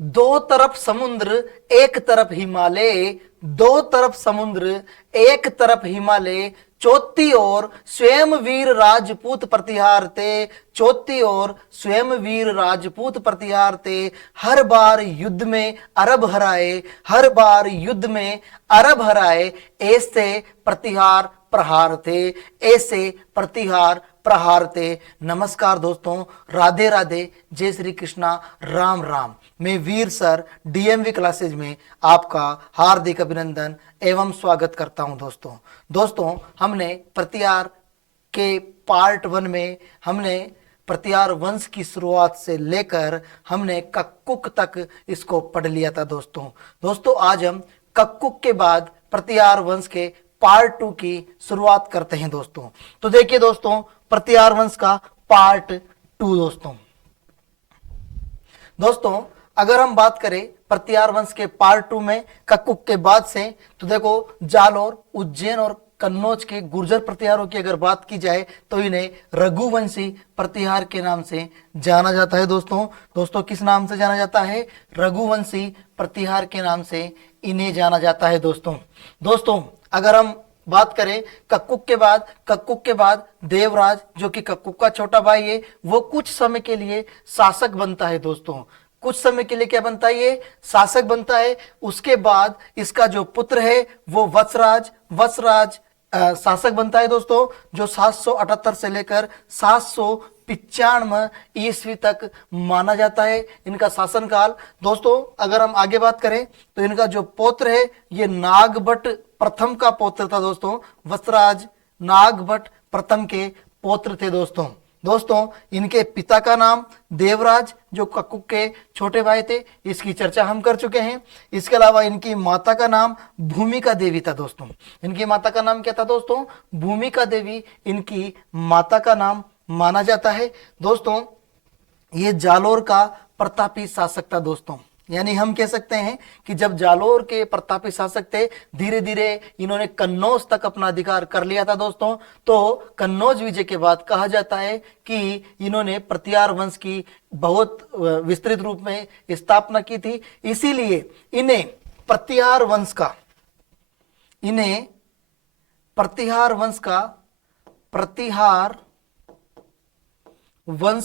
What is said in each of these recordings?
दो तरफ समुद्र एक तरफ हिमालय, दो तरफ समुद्र एक तरफ हिमालय, चौथी ओर स्वयं वीर राजपूत प्रतिहारते, चौथी ओर स्वयं वीर राजपूत प्रतिहारते, हर बार युद्ध में अरब हराए, हर बार युद्ध में अरब हराए, ऐसे प्रतिहार प्रहार थे, ऐसे प्रतिहार प्रहार थे। नमस्कार दोस्तों, राधे राधे, जय श्री कृष्णा, राम राम। मैं वीर सर डीएमवी क्लासेज में आपका हार्दिक अभिनंदन एवं स्वागत करता हूं। दोस्तों हमने प्रतिहार के पार्ट 1 में हमने प्रतिहार वंश की शुरुआत से लेकर हमने कक्कुक तक इसको पढ़ लिया था। दोस्तों आज हम कक्कुक के बाद प्रतिहार वंश के पार्ट 2 की शुरुआत करते हैं। तो देखिए दोस्तों, प्रतिहार वंश का पार्ट 2। दोस्तों अगर हम बात करें प्रतिहार वंश के पार्ट 2 में कक्कुक के बाद से, तो देखो जालौर, उज्जैन और कन्नौज के गुर्जर प्रतिहारों की अगर बात की जाए तो इन्हें रघुवंशी प्रतिहार के नाम से जाना जाता है। दोस्तों किस नाम से जाना जाता है? रघुवंशी प्रतिहार के नाम से इन्हें जाना जाता है। दोस्तों अगर हम बात करें कक्कुक के बाद देवराज, जो कि कक्कुक का छोटा भाई है, वो कुछ समय के लिए शासक बनता है। कुछ समय के लिए क्या बनता है? ये शासक बनता है। उसके बाद इसका जो पुत्र है वो वत्सराज शासक बनता है दोस्तों, जो 778 से लेकर 795 ईस्वी तक माना जाता है इनका शासनकाल। दोस्तों अगर हम आगे बात करें तो इनका जो पौत्र है ये नागभट्ट प्रथम का पौत्र था। वत्सराज नागभट्ट प्रथम के पौत्र थे। दोस्तों इनके पिता का नाम देवराज, जो कक्कुक के छोटे भाई थे, इसकी चर्चा हम कर चुके हैं। इसके अलावा इनकी माता का नाम भूमिका देवी था। इनकी माता का नाम क्या था दोस्तों? भूमिका देवी इनकी माता का नाम माना जाता है। दोस्तों ये जालौर का प्रतापी शासक था। यानी हम कह सकते हैं कि जब जालौर के प्रतापी शासक थे, धीरे धीरे इन्होंने कन्नौज तक अपना अधिकार कर लिया था। तो कन्नौज विजय के बाद कहा जाता है कि इन्होंने प्रतिहार वंश की बहुत विस्तृत रूप में स्थापना की थी। इसीलिए इन्हें प्रतिहार वंश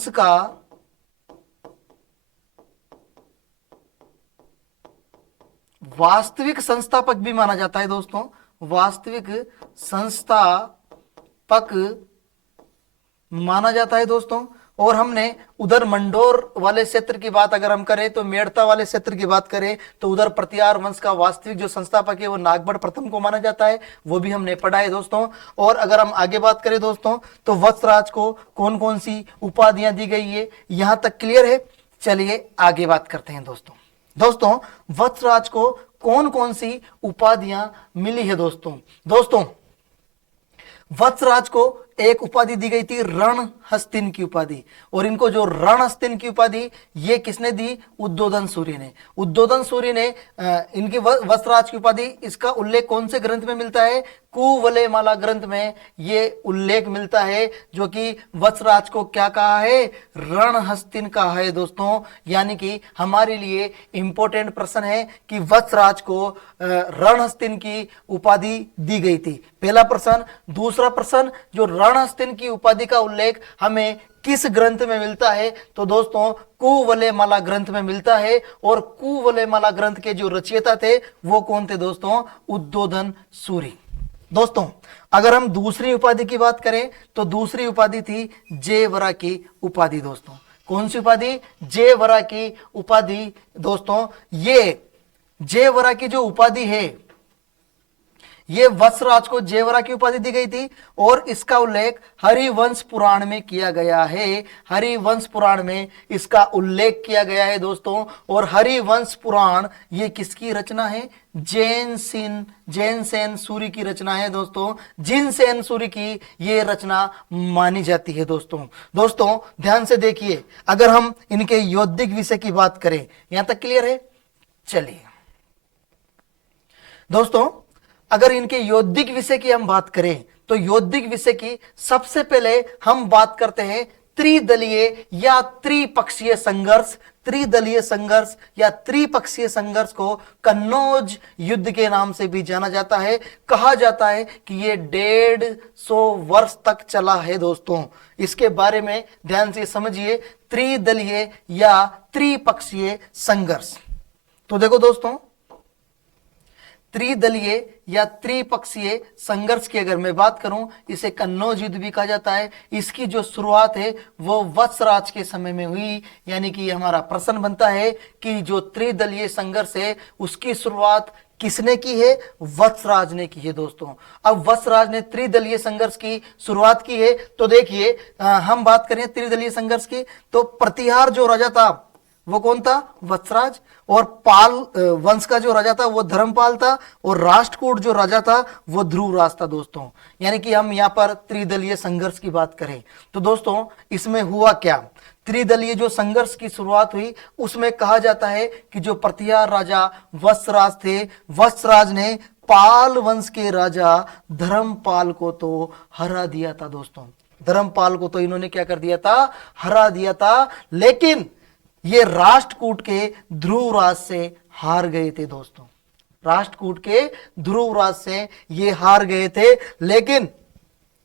का वास्तविक संस्थापक भी माना जाता है। वास्तविक संस्थापक माना जाता है। और हमने उधर मंडोर वाले क्षेत्र की बात अगर हम करें, तो मेड़ता वाले क्षेत्र की बात करें, तो उधर प्रतिहार वंश का वास्तविक जो संस्थापक है वो नागभट्ट प्रथम को माना जाता है। वो भी हमने पढ़ा है और अगर हम आगे बात करें तो वत्सराज को कौन कौन सी उपाधियां दी गई है, यहां तक क्लियर है। चलिए आगे बात करते हैं। दोस्तों वत्सराज को कौन कौन सी उपाधियां मिली है? दोस्तों वत्सराज को एक उपाधि दी गई थी रणहस्तिन की उपाधि, और इनको जो रणहस्तिन की उपाधि ये किसने दी? उद्बोधन सूर्य ने इनकी वत्सराज की उपाधि, इसका उल्लेख कौन से ग्रंथ में मिलता है? कुवलयमाला ग्रंथ में ये उल्लेख मिलता है, जो कि वत्सराज को क्या कहा है? रणहस्तिन कहा है। यानी कि हमारे लिए इंपॉर्टेंट प्रश्न है कि वत्सराज को रणहस्तिन की उपाधि दी गई थी, पहला प्रश्न। दूसरा प्रश्न, जो रणहस्तिन की उपाधि का उल्लेख हमें किस ग्रंथ में मिलता है? तो दोस्तों कुवलयमाला ग्रंथ में मिलता है, और कुवलयमाला ग्रंथ के जो रचयिता थे वो कौन थे दोस्तों? उद्बोधन सूरि। दोस्तों अगर हम दूसरी उपाधि की बात करें तो दूसरी उपाधि थी जयवरा की उपाधि। कौन सी उपाधि? जयवरा की उपाधि। ये जयवरा की जो उपाधि है, ये वत्सराज को जयवरा की उपाधि दी गई थी, और इसका उल्लेख हरिवंश पुराण में किया गया है। हरिवंश पुराण में इसका उल्लेख किया गया है और हरिवंश पुराण ये किसकी रचना है? जैनसेन सूरि की रचना है। जिनसेन सूरि की ये रचना मानी जाती है। दोस्तों ध्यान से देखिए, अगर हम इनके यौद्धिक विषय की बात करें, यहां तक क्लियर है? चलिए दोस्तों अगर इनके यौद्धिक विषय की हम बात करें, तो यौद्धिक विषय की सबसे पहले हम बात करते हैं त्रिदलीय या त्रिपक्षीय संघर्ष, त्रिदलीय संघर्ष या त्रिपक्षीय संघर्ष को कन्नौज युद्ध के नाम से भी जाना जाता है। कहा जाता है कि ये 150 वर्ष तक चला है दोस्तों। इसके बारे में ध्यान से समझिए, त्रिदलीय या त्रिपक्षीय संघर्ष। तो देखो दोस्तों, त्रिदलीय या त्रिपक्षीय संघर्ष की अगर मैं बात करूं, इसे कन्नौज युद्ध भी कहा जाता है। इसकी जो शुरुआत है वो वत्सराज के समय में हुई, यानी कि हमारा प्रश्न बनता है कि जो त्रिदलीय संघर्ष है उसकी शुरुआत किसने की है? वत्सराज ने की है दोस्तों। अब वत्सराज ने त्रिदलीय संघर्ष की शुरुआत की है। तो देखिए, हम बात करें त्रिदलीय संघर्ष की, तो प्रतिहार जो राजा था वो कौन था? वत्सराज। और पाल वंश का जो राजा था वो धर्मपाल था, और राष्ट्रकूट जो राजा था वो ध्रुवराज था दोस्तों। यानी कि हम यहाँ पर त्रिदलीय संघर्ष की बात करें तो दोस्तों, इसमें हुआ क्या? त्रिदलीय जो संघर्ष की शुरुआत हुई उसमें कहा जाता है कि जो प्रतिहार राजा वत्सराज थे, वत्सराज ने पाल वंश के राजा धर्मपाल को तो हरा दिया था दोस्तों। धर्मपाल को तो इन्होंने क्या कर दिया था? हरा दिया था। लेकिन ये राष्ट्रकूट के ध्रुवराज से हार गए थे दोस्तों। राष्ट्रकूट के ध्रुवराज से ये हार गए थे। लेकिन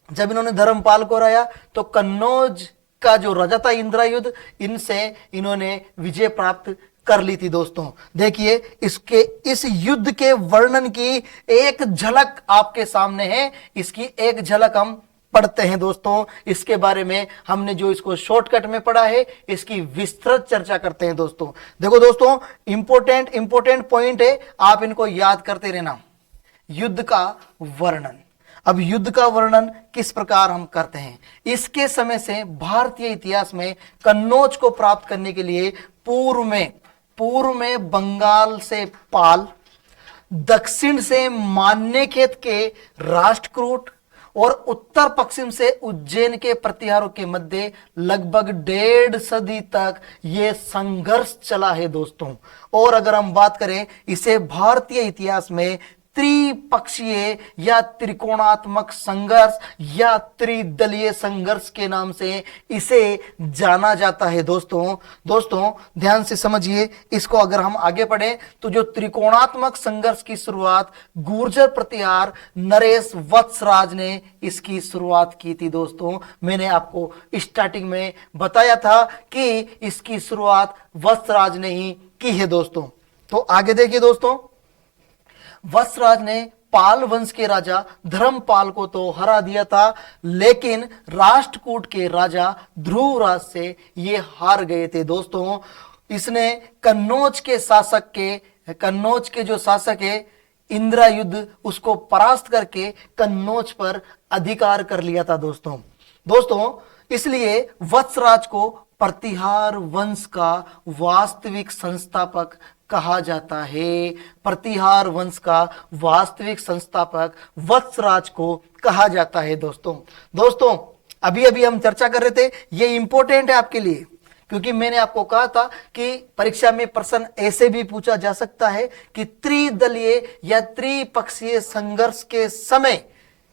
जब इन्होंने धर्मपाल को हराया तो कन्नौज का जो राजा था इंद्रायुध, इनसे इन्होंने विजय प्राप्त कर ली थी दोस्तों। देखिए, इस युद्ध के वर्णन की एक झलक आपके सामने है। इसकी एक झलक हम पढ़ते हैं दोस्तों। इसके बारे में हमने जो इसको शॉर्टकट में पढ़ा है, इसकी विस्तृत चर्चा करते हैं दोस्तों। देखो दोस्तों, इंपोर्टेंट पॉइंट है, आप इनको याद करते रहना। युद्ध का वर्णन। अब युद्ध का वर्णन किस प्रकार हम करते हैं? इसके समय से भारतीय इतिहास में कन्नौज को प्राप्त करने के लिए पूर्व में बंगाल से पाल, दक्षिण से मान्यखेत के राष्ट्रकूट और उत्तर पश्चिम से उज्जैन के प्रतिहारों के मध्य लगभग 1.5 सदी तक यह संघर्ष चला है दोस्तों। और अगर हम बात करें, इसे भारतीय इतिहास में त्रिपक्षीय या त्रिकोणात्मक संघर्ष या त्रिदलीय संघर्ष के नाम से इसे जाना जाता है दोस्तों ध्यान से समझिए इसको। अगर हम आगे बढ़े तो जो त्रिकोणात्मक संघर्ष की शुरुआत गुर्जर प्रतिहार नरेश वत्सराज ने इसकी शुरुआत की थी दोस्तों। मैंने आपको स्टार्टिंग में बताया था कि इसकी शुरुआत वत्सराज ने ही की है दोस्तों। तो आगे देखिए दोस्तों, वत्सराज ने पाल वंश के राजा धर्मपाल को तो हरा दिया था, लेकिन राष्ट्रकूट के राजा ध्रुवराज से ये हार गए थे दोस्तों। इसने कन्नौज के जो शासक है इंद्रायुध, उसको परास्त करके कन्नौज पर अधिकार कर लिया था दोस्तों। इसलिए वत्सराज को प्रतिहार वंश का वास्तविक संस्थापक कहा जाता है। प्रतिहार वंश का वास्तविक संस्थापक वत्सराज को कहा जाता है दोस्तों अभी हम चर्चा कर रहे थे, ये इंपॉर्टेंट है आपके लिए, क्योंकि मैंने आपको कहा था कि परीक्षा में प्रश्न ऐसे भी पूछा जा सकता है कि त्रिदलीय या त्रिपक्षीय संघर्ष के समय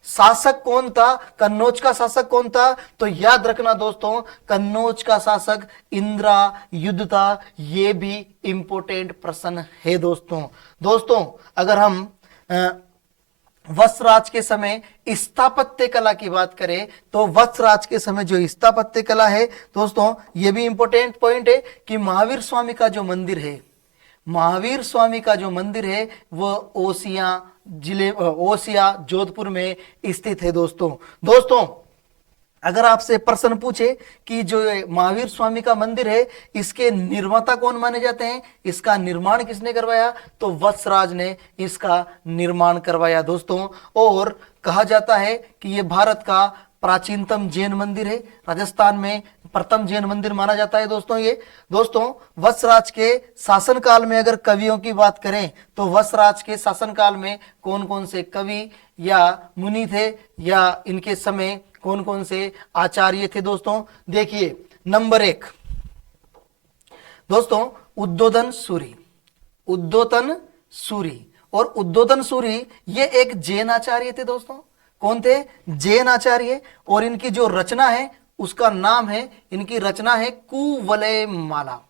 शासक कौन था, कन्नौज का शासक कौन था? तो याद रखना दोस्तों, कन्नौज का शासक इंद्रायुध था। यह भी इंपॉर्टेंट प्रश्न है दोस्तों अगर हम वत्सराज के समय स्थापत्य कला की बात करें तो वत्सराज के समय जो स्थापत्य कला है दोस्तों, यह भी इंपॉर्टेंट पॉइंट है कि महावीर स्वामी का जो मंदिर है वह ओसिया जोधपुर में स्थित है दोस्तों अगर आपसे प्रश्न पूछे कि जो महावीर स्वामी का मंदिर है, इसके निर्माता कौन माने जाते हैं, इसका निर्माण किसने करवाया? तो वत्सराज ने इसका निर्माण करवाया दोस्तों। और कहा जाता है कि यह भारत का प्राचीनतम जैन मंदिर है, राजस्थान में प्रथम जैन मंदिर माना जाता है दोस्तों वत्सराज के शासनकाल में अगर कवियों की बात करें तो वत्सराज के शासनकाल में कौन कौन से कवि या मुनि थे या इनके समय कौन कौन से आचार्य थे दोस्तों? देखिए, नंबर 1 दोस्तों, उद्बोधन सूरी। और उद्बोधन सूरी ये एक जैन आचार्य थे दोस्तों। कौन थे? जैन आचार्य। और इनकी जो रचना है उसका नाम है, इनकी रचना है कुवलय माला।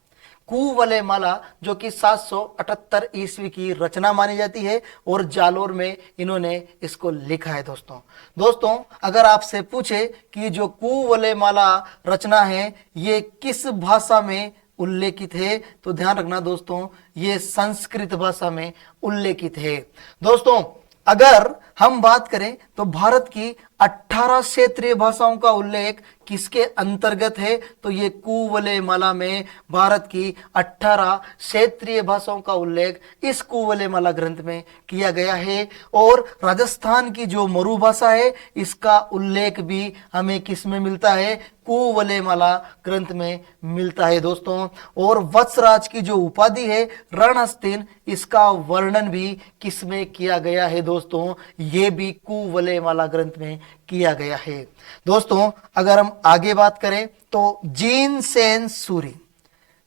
कुवलय माला जो कि 778 ईस्वी की रचना मानी जाती है और जालोर में इन्होंने इसको लिखा है दोस्तों। दोस्तों अगर आपसे पूछे कि जो कुवलय माला रचना है ये किस भाषा में उल्लेखित है, तो ध्यान रखना दोस्तों ये संस्कृत भाषा में उल्लेखित है। दोस्तों अगर हम बात करें तो भारत की 18 क्षेत्रीय भाषाओं का उल्लेख किसके अंतर्गत है, तो ये कुवलय माला में भारत की 18 क्षेत्रीय भाषाओं का उल्लेख इस कुवलय माला ग्रंथ में किया गया है। और राजस्थान की जो मरु भाषा है इसका उल्लेख भी हमें किस में मिलता है, कुवलय माला ग्रंथ में मिलता है दोस्तों। और वत्सराज की जो उपाधि है रणहस्तिन, इसका वर्णन भी किस में किया गया है दोस्तों, ये भी कुवलय माला ग्रंथ में किया गया है। दोस्तों अगर हम आगे बात करें तो जीन सेन सूरी,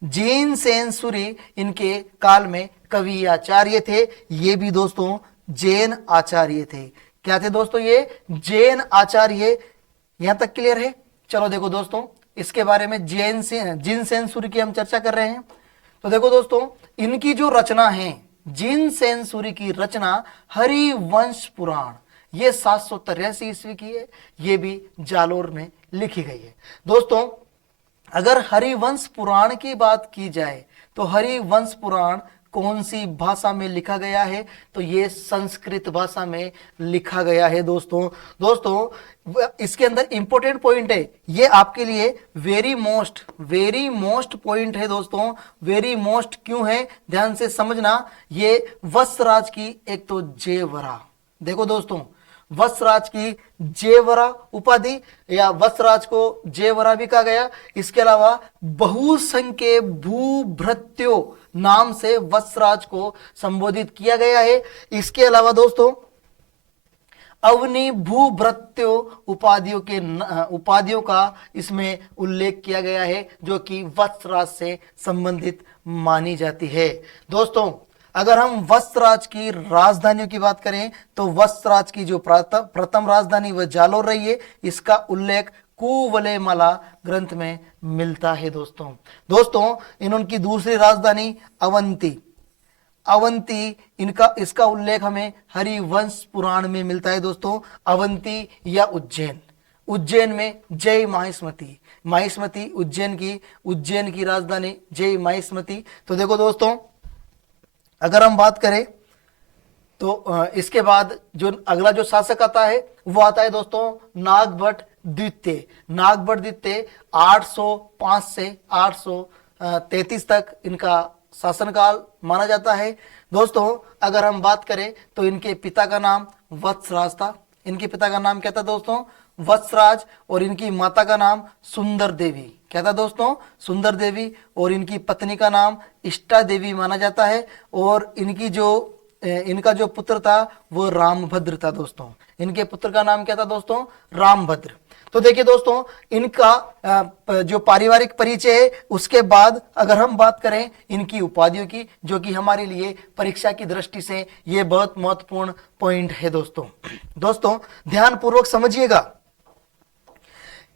जीन सेन सूरी इनके काल में कवि आचार्य थे। ये भी दोस्तों जैन आचार्य थे। क्या थे दोस्तों, ये जैन आचार्य। यहां तक क्लियर है। चलो देखो दोस्तों इसके बारे में जीन सेन सूरी की हम चर्चा कर रहे हैं। तो देखो दोस्तों इनकी जो रचना है, जीन सेन सूरी की रचना हरिवंश पुराण, ये 783 ईस्वी की है। ये भी जालोर में लिखी गई है। दोस्तों अगर हरिवंश पुराण की बात की जाए तो हरिवंश पुराण कौन सी भाषा में लिखा गया है, तो ये संस्कृत भाषा में लिखा गया है दोस्तों इसके अंदर इंपॉर्टेंट पॉइंट है, ये आपके लिए वेरी मोस्ट पॉइंट है दोस्तों। वेरी मोस्ट क्यों है, ध्यान से समझना। ये वत्सराज की एक तो जेवरा, देखो दोस्तों वत्सराज की जेवरा उपाधि या वत्सराज को जेवरा भी कहा गया। इसके अलावा बहुसंख्य भूभृत्यो नाम से वत्सराज को संबोधित किया गया है। इसके अलावा दोस्तों अवनी भूभृत्यो उपाधियों का इसमें उल्लेख किया गया है जो कि वत्सराज से संबंधित मानी जाती है। दोस्तों अगर हम वत्सराज की राजधानियों की बात करें तो वत्सराज की जो प्रथम राजधानी वह जालोर रही है। इसका उल्लेख कुवलय माला ग्रंथ में मिलता है दोस्तों इनकी दूसरी राजधानी अवंती इसका उल्लेख हमें हरिवंश पुराण में मिलता है दोस्तों। अवंती या उज्जैन में जय माहिष्मती उज्जैन की राजधानी जय माहिष्मती। तो देखो दोस्तों अगर हम बात करें तो इसके बाद जो अगला जो शासक आता है वो आता है दोस्तों नागभट्ट द्वितीय। 805 से 833 तक इनका शासनकाल माना जाता है। दोस्तों अगर हम बात करें तो इनके पिता का नाम वत्सराज था। इनके पिता का नाम क्या था दोस्तों, वत्सराज। और इनकी माता का नाम सुंदर देवी, क्या था दोस्तों, सुंदर देवी। और इनकी पत्नी का नाम इष्टा देवी माना जाता है। और इनका जो पुत्र था वो रामभद्र था दोस्तों। इनके पुत्र का नाम क्या था दोस्तों, रामभद्र। तो देखिए दोस्तों इनका जो पारिवारिक परिचय है उसके बाद अगर हम बात करें इनकी उपाधियों की, जो कि हमारे लिए परीक्षा की दृष्टि से ये बहुत महत्वपूर्ण पॉइंट है दोस्तों ध्यान पूर्वक समझिएगा।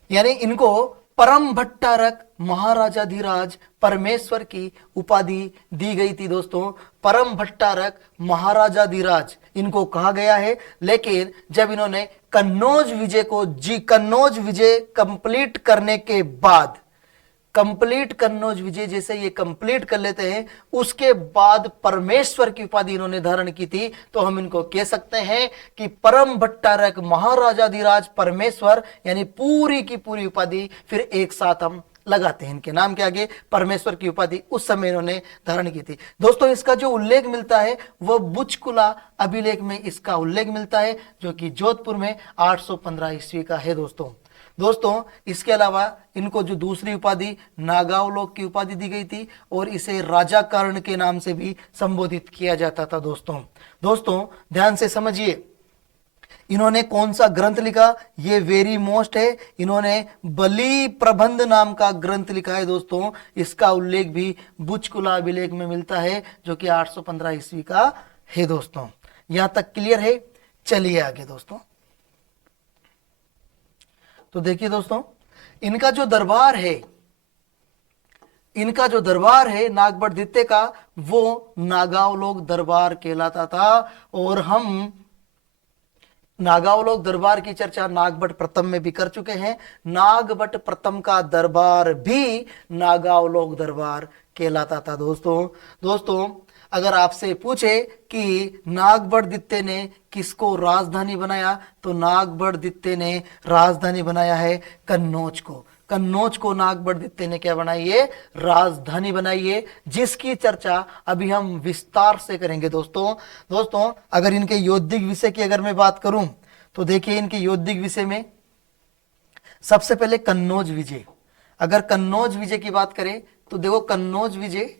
यानी इनको परम भट्टारक महाराजाधिराज परमेश्वर की उपाधि दी गई थी दोस्तों। परम भट्टारक महाराजाधिराज इनको कहा गया है। लेकिन जब इन्होंने कन्नौज विजय कंप्लीट करने के बाद, कन्नौज विजय जैसे ये कंप्लीट कर लेते हैं उसके बाद परमेश्वर की उपाधि इन्होंने धारण की थी। तो हम इनको कह सकते हैं कि परम भट्टारक महाराजाधिराज परमेश्वर, यानी पूरी की पूरी उपाधि फिर एक साथ हम लगाते हैं इनके नाम के आगे, परमेश्वर की उपाधि उस समय इन्होंने धारण की थी। दोस्तों इसका जो उल्लेख मिलता है वह बुचकुला अभिलेख में इसका उल्लेख मिलता है जो कि जोधपुर में 815 ईस्वी का है दोस्तों इसके अलावा इनको जो दूसरी उपाधि नागावलोक की उपाधि दी गई थी और इसे राजा कर्ण के नाम से भी संबोधित किया जाता था दोस्तों ध्यान से समझिए। इन्होंने कौन सा ग्रंथ लिखा, ये वेरी मोस्ट है। इन्होंने बलि प्रबंध नाम का ग्रंथ लिखा है दोस्तों। इसका उल्लेख भी बुचकुला अभिलेख में मिलता है जो कि 815 ईस्वी का है दोस्तों। यहां तक क्लियर है। चलिए आगे दोस्तों। तो देखिए दोस्तों इनका जो दरबार है इनका जो दरबार है नागभट्ट द्वितीय का, वो नागावलोक दरबार कहलाता था। और हम नागावलोक दरबार की चर्चा नागभट्ट प्रथम में भी कर चुके हैं। नागभट्ट प्रथम का दरबार भी नागावलोक दरबार कहलाता था दोस्तों। दोस्तों अगर आपसे पूछे कि नागभट्ट द्वितीय ने किसको राजधानी बनाया, तो नागभट्ट द्वितीय ने राजधानी बनाया है कन्नौज को। कन्नौज को नागभट्ट द्वितीय ने क्या बनाई है, राजधानी बनाई है, जिसकी चर्चा अभी हम विस्तार से करेंगे दोस्तों। दोस्तों अगर इनके यौद्धिक विषय की अगर मैं बात करूं, तो देखिए इनके यौद्धिक विषय में सबसे पहले कन्नौज विजय। अगर कन्नौज विजय की बात करें तो देखो, कन्नौज विजय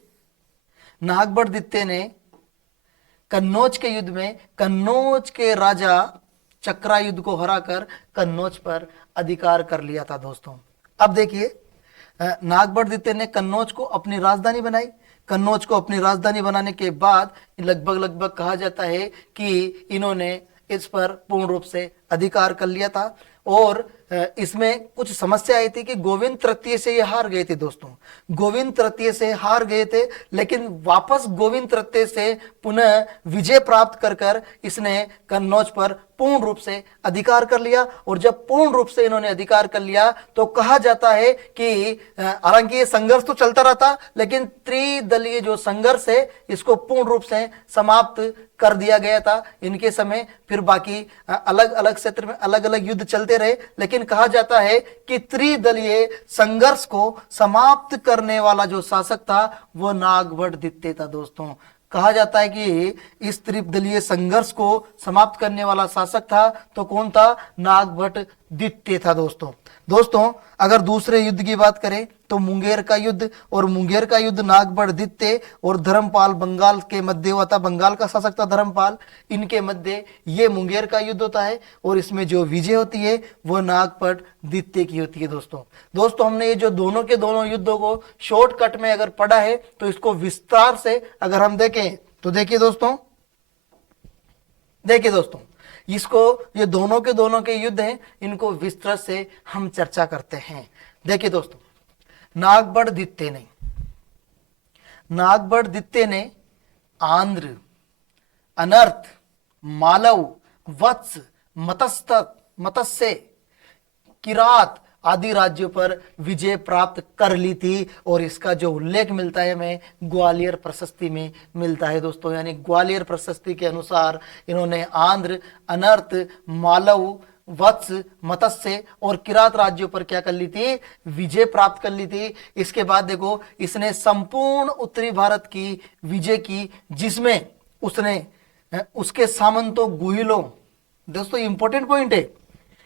नागभट्ट द्वितीय ने कन्नौज के युद्ध में कन्नौज के राजा चक्रायुध को हराकर कन्नौज पर अधिकार कर लिया था दोस्तों। अब देखिए नागभट्ट द्वितीय ने कन्नौज को अपनी राजधानी बनाई। कन्नौज को अपनी राजधानी बनाने के बाद लगभग कहा जाता है कि इन्होंने इस पर पूर्ण रूप से अधिकार कर लिया था। और इसमें कुछ समस्या आई थी कि गोविंद तृतीय से ये हार गए थे दोस्तों। गोविंद तृतीय से हार गए थे, लेकिन वापस गोविंद तृतीय से पुनः विजय प्राप्त कर इसने कन्नौज पर पूर्ण रूप से अधिकार कर लिया। और जब पूर्ण रूप से इन्होंने अधिकार कर लिया तो कहा जाता है कि हालांकि ये संघर्ष तो चलता रहता, लेकिन त्रिदलीय जो संघर्ष है इसको पूर्ण रूप से समाप्त कर दिया गया था इनके समय। फिर बाकी अलग अलग क्षेत्र में अलग अलग युद्ध चलते रहे, लेकिन कहा जाता है कि त्रिदलीय संघर्ष को समाप्त करने वाला जो शासक था वो नागभट्ट द्वितीय था दोस्तों। कहा जाता है कि इस त्रिदलीय संघर्ष को समाप्त करने वाला शासक था तो कौन था, नागभट्ट द्वितीय था दोस्तों। दोस्तों अगर दूसरे युद्ध की बात करें तो मुंगेर का युद्ध, और मुंगेर का युद्ध नागभट्ट द्वितीय और धर्मपाल बंगाल के मध्य हुआ था। बंगाल का शासक था धर्मपाल, इनके मध्य ये मुंगेर का युद्ध होता है। और इसमें जो विजय होती है वो नागभट्ट द्वितीय की होती है दोस्तों। दोस्तों हमने ये जो दोनों के दोनों युद्धों को शॉर्टकट में अगर पढ़ा है तो इसको विस्तार से अगर हम देखें तो देखिए दोस्तों, इसको ये दोनों के युद्ध हैं, इनको विस्तृत से हम चर्चा करते हैं। देखिए दोस्तों, नागभट्ट द्वितीय ने आंध्र, अनर्थ, मालव, वत्स, मत्स्य, किरात आदि राज्यों पर विजय प्राप्त कर ली थी। और इसका जो उल्लेख मिलता है हमें ग्वालियर प्रशस्ति में मिलता है दोस्तों। यानी ग्वालियर प्रशस्ति के अनुसार इन्होंने आंध्र, अनर्थ, मालव, वत्स, मत्स्य और किरात राज्यों पर क्या कर ली थी, विजय प्राप्त कर ली थी। इसके बाद देखो इसने संपूर्ण उत्तरी भारत की विजय की, जिसमें उसने उसके सामंतों गुहिलों, दोस्तों इंपॉर्टेंट पॉइंट है,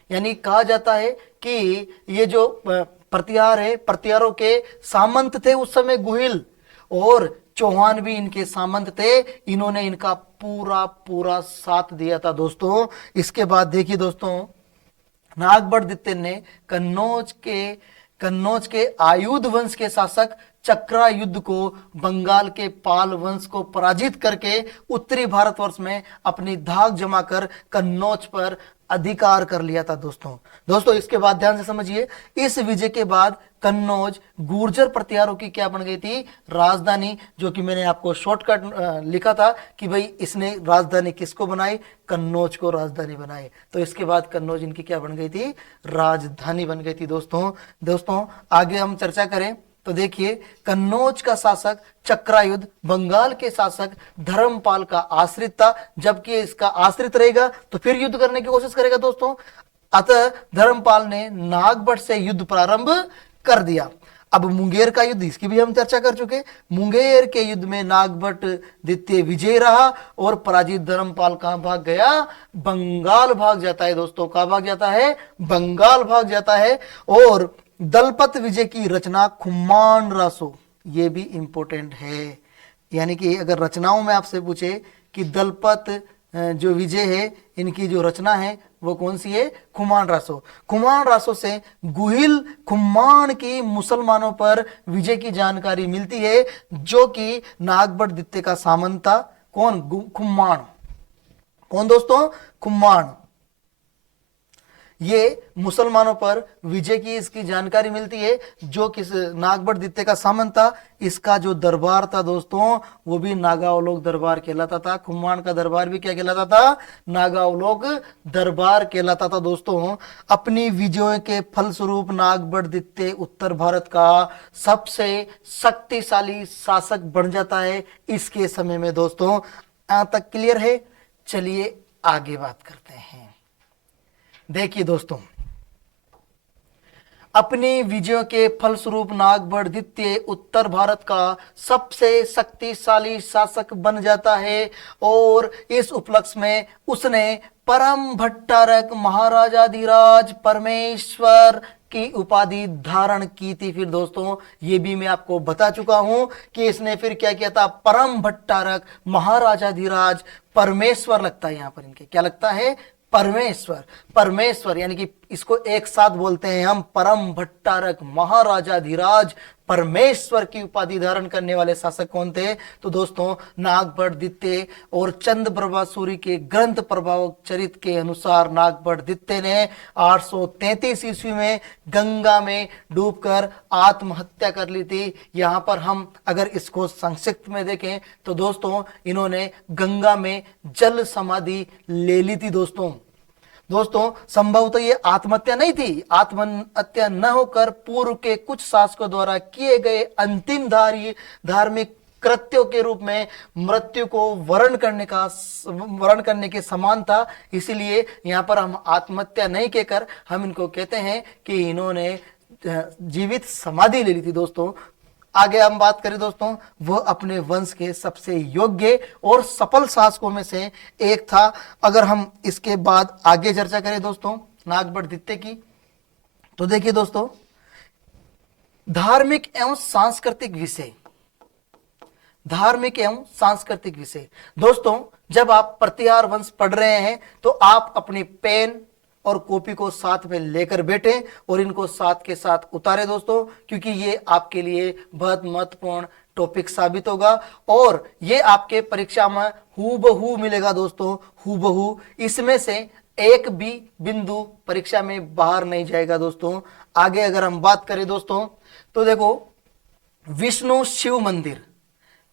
यानी कहा जाता है कि ये जो प्रतिहार है, प्रतिहारों के सामंत थे उस समय गुहिल, और चौहान भी इनके सामंत थे। इन्होंने इनका पूरा साथ दिया था दोस्तों। इसके बाद देखिए दोस्तों, नागभट्ट द्वितीय ने कन्नौज के आयुध वंश के शासक चक्रायुध को बंगाल के पाल वंश को पराजित करके उत्तरी भारतवर्ष में अपनी धाक जमाकर कन्नौज पर अधिकार कर लिया था दोस्तों। इसके बाद ध्यान से समझिए, इस विजय के बाद कन्नौज गुर्जर प्रतिहारों की क्या बन गई थी, राजधानी। जो कि मैंने आपको शॉर्टकट लिखा था कि भाई इसने राजधानी किसको बनाई, कन्नौज को राजधानी बनाई। तो इसके बाद कन्नौज इनकी क्या बन गई थी, राजधानी बन गई थी दोस्तों आगे हम चर्चा करें तो देखिए, कन्नौज का शासक चक्रायुध बंगाल के शासक धर्मपाल का आश्रित था। जबकि इसका आश्रित रहेगा तो फिर युद्ध करने की कोशिश करेगा दोस्तों। अतः धर्मपाल ने नागभट्ट से युद्ध प्रारंभ कर दिया। अब मुंगेर का युद्ध, इसकी भी हम चर्चा कर चुके। मुंगेर के युद्ध में नागभट्ट द्वितीय विजय रहा और पराजित धर्मपाल कहां भाग गया, बंगाल भाग जाता है दोस्तों। कहां भाग जाता है, बंगाल भाग जाता है। और दलपत विजय की रचना खुम्मान रासो, ये भी इंपॉर्टेंट है। यानी कि अगर रचनाओं में आपसे पूछे कि दलपत जो विजय है इनकी जो रचना है वो कौन सी है, खुम्मान रासो से गुहिल खुम्मान की मुसलमानों पर विजय की जानकारी मिलती है, जो कि नागभट्ट द्वितीय का सामंत था। कौन, खुम्मान। कौन दोस्तों, खुम्मान। ये मुसलमानों पर विजय की इसकी जानकारी मिलती है। जो किस नागबड़दित्ते का सामंत था, इसका जो दरबार था दोस्तों वो भी नागावलोक दरबार कहलाता था। खुमान का दरबार भी क्या कहलाता था? नागावलोक दरबार कहलाता था दोस्तों। अपनी विजयों के फलस्वरूप नागबड़दित्ते उत्तर भारत का सबसे शक्तिशाली शासक बन जाता है इसके समय में दोस्तों। यहां तक क्लियर है? चलिए आगे बात करते हैं। देखिए दोस्तों, अपनी विजयों के फलस्वरूप नागबड़दित्ते उत्तर भारत का सबसे शक्तिशाली शासक बन जाता है और इस उपलक्ष्य में उसने परम भट्टारक महाराजाधिराज परमेश्वर की उपाधि धारण की थी। फिर दोस्तों ये भी मैं आपको बता चुका हूं कि इसने फिर क्या किया था? परम भट्टारक महाराजाधिराज परमेश्वर लगता है, यहां पर इनके क्या लगता है? परमेश्वर। परमेश्वर यानी कि इसको एक साथ बोलते हैं हम, परम भट्टारक महाराजाधिराज परमेश्वर की उपाधि धारण करने वाले शासक कौन थे? तो दोस्तों नागबड़दित्ते। और चंद्रप्रभा सूरी के ग्रंथ प्रभावक चरित के अनुसार नागबड़दित्ते ने 833 ईस्वी में गंगा में डूबकर आत्महत्या कर ली थी। यहां पर हम अगर इसको संक्षिप्त में देखें तो दोस्तों इन्होंने गंगा में जल समाधि ले ली थी दोस्तों। संभवतः ये आत्महत्या नहीं थी। आत्महत्या न होकर पूर्व के कुछ शासकों द्वारा किए गए अंतिम धार्मिक कृत्यों के रूप में मृत्यु को वर्ण करने के समान था। इसीलिए यहां पर हम आत्महत्या नहीं कहकर हम इनको कहते हैं कि इन्होंने जीवित समाधि ले ली थी दोस्तों। आगे हम बात करें दोस्तों, वह अपने वंश के सबसे योग्य और सफल शासकों में से एक था। अगर हम इसके बाद आगे चर्चा करें दोस्तों नागबड़दित्ते की, तो देखिए दोस्तों, धार्मिक एवं सांस्कृतिक विषय। धार्मिक एवं सांस्कृतिक विषय दोस्तों, जब आप प्रतिहार वंश पढ़ रहे हैं तो आप अपनी पेन और कॉपी को साथ में लेकर बैठे और इनको साथ के साथ उतारे दोस्तों, क्योंकि ये आपके लिए बहुत महत्वपूर्ण टॉपिक साबित होगा और ये आपके परीक्षा में हूबहू मिलेगा दोस्तों, हूबहू। इसमें से एक भी बिंदु परीक्षा में बाहर नहीं जाएगा दोस्तों। आगे अगर हम बात करें दोस्तों तो देखो, विष्णु शिव मंदिर।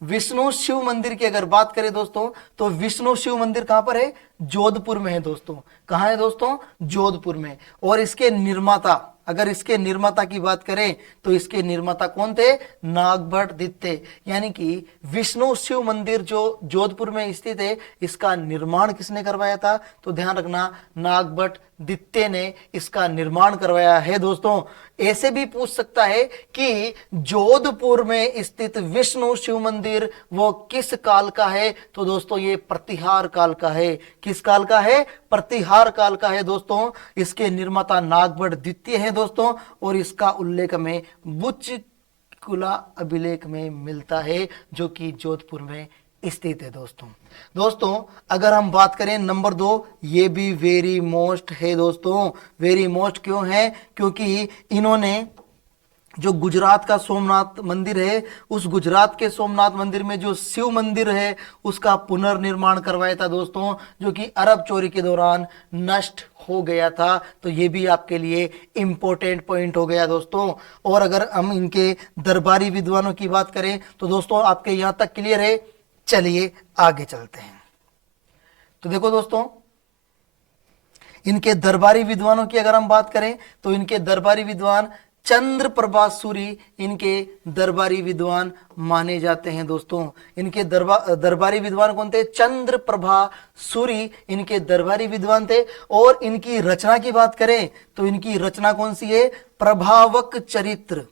विष्णु शिव मंदिर की अगर बात करें दोस्तों तो विष्णु शिव मंदिर कहां पर है? जोधपुर में है दोस्तों। कहां है दोस्तों? जोधपुर में। और इसके निर्माता, अगर इसके निर्माता की बात करें तो इसके निर्माता कौन थे? नागबड़दित्ते। यानी कि विष्णु शिव मंदिर जो जोधपुर में स्थित है, इसका निर्माण किसने करवाया था? तो ध्यान रखना, नागबड़दित्ते ने इसका निर्माण करवाया है दोस्तों। ऐसे भी पूछ सकता है कि जोधपुर में स्थित विष्णु शिव मंदिर वो किस काल का है? तो दोस्तों ये प्रतिहार काल का है। किस काल का है? प्रतिहार काल का है दोस्तों। इसके निर्माता नागबड़दित्ते हैं दोस्तों और इसका उल्लेख हमें बुच्चकुला अभिलेख में मिलता है जो कि जोधपुर में स्थित है दोस्तों। अगर हम बात करें नंबर 2, ये भी वेरी मोस्ट है दोस्तों। वेरी मोस्ट क्यों है? क्योंकि इन्होंने जो गुजरात का सोमनाथ मंदिर है, उस गुजरात के सोमनाथ मंदिर में जो शिव मंदिर है उसका पुनर्निर्माण करवाया था दोस्तों, जो कि अरब चोरी के दौरान नष्ट हो गया था। तो ये भी आपके लिए इंपॉर्टेंट पॉइंट हो गया दोस्तों। और अगर हम इनके दरबारी विद्वानों की बात करें तो दोस्तों आपके यहां तक क्लियर है? चलिए आगे चलते हैं। तो देखो दोस्तों, इनके दरबारी विद्वानों की अगर हम बात करें तो इनके दरबारी विद्वान चंद्रप्रभा सूरी इनके दरबारी विद्वान माने जाते हैं दोस्तों। इनके दरबारी विद्वान कौन थे? चंद्रप्रभा सूरी इनके दरबारी विद्वान थे। और इनकी रचना की बात करें तो इनकी रचना कौन सी है? प्रभावक चरित्र।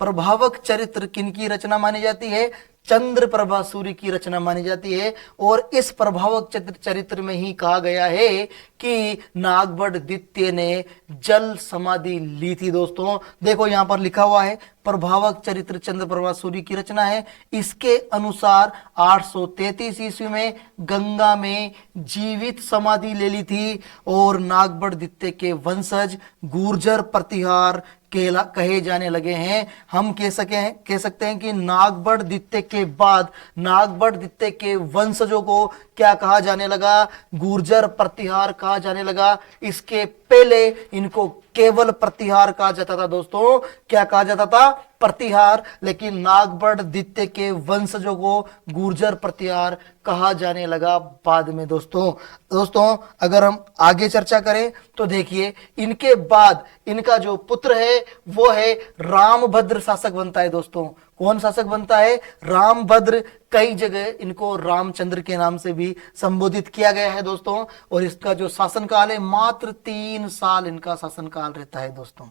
प्रभावक चरित्र किनकी रचना मानी जाती है? चंद्रप्रभा सूरी की रचना मानी जाती है। और इस प्रभावक चरित्र में ही कहा गया है कि नागबड़दित्ते ने जल समाधि ली थी दोस्तों। देखो यहां पर लिखा हुआ है प्रभावक चरित्र चंद्रप्रभा सूरी की रचना है। इसके अनुसार 833 ईस्वी में गंगा में जीवित समाधि ले ली थी और नागबड़दित्ते के वंशज गुर्जर प्रतिहार कहे जाने लगे हैं। हम कह सकते हैं कि नागबड़दित्ते के बाद नागबड़दित्ते के वंशजों को क्या कहा जाने लगा? गुर्जर प्रतिहार कहा जाने लगा। इसके पहले इनको केवल प्रतिहार कहा जाता था दोस्तों। क्या कहा जाता था? प्रतिहार। लेकिन नागभट्ट द्वितीय के वंशजों को गुर्जर प्रतिहार कहा जाने लगा बाद में दोस्तों अगर हम आगे चर्चा करें तो देखिए, इनके बाद इनका जो पुत्र है वो है रामभद्र शासक बनता है दोस्तों। कौन शासक बनता है? रामभद्र। कई जगह इनको रामचंद्र के नाम से भी संबोधित किया गया है दोस्तों। और इसका जो शासनकाल है मात्र 3 साल इनका शासनकाल रहता है दोस्तों।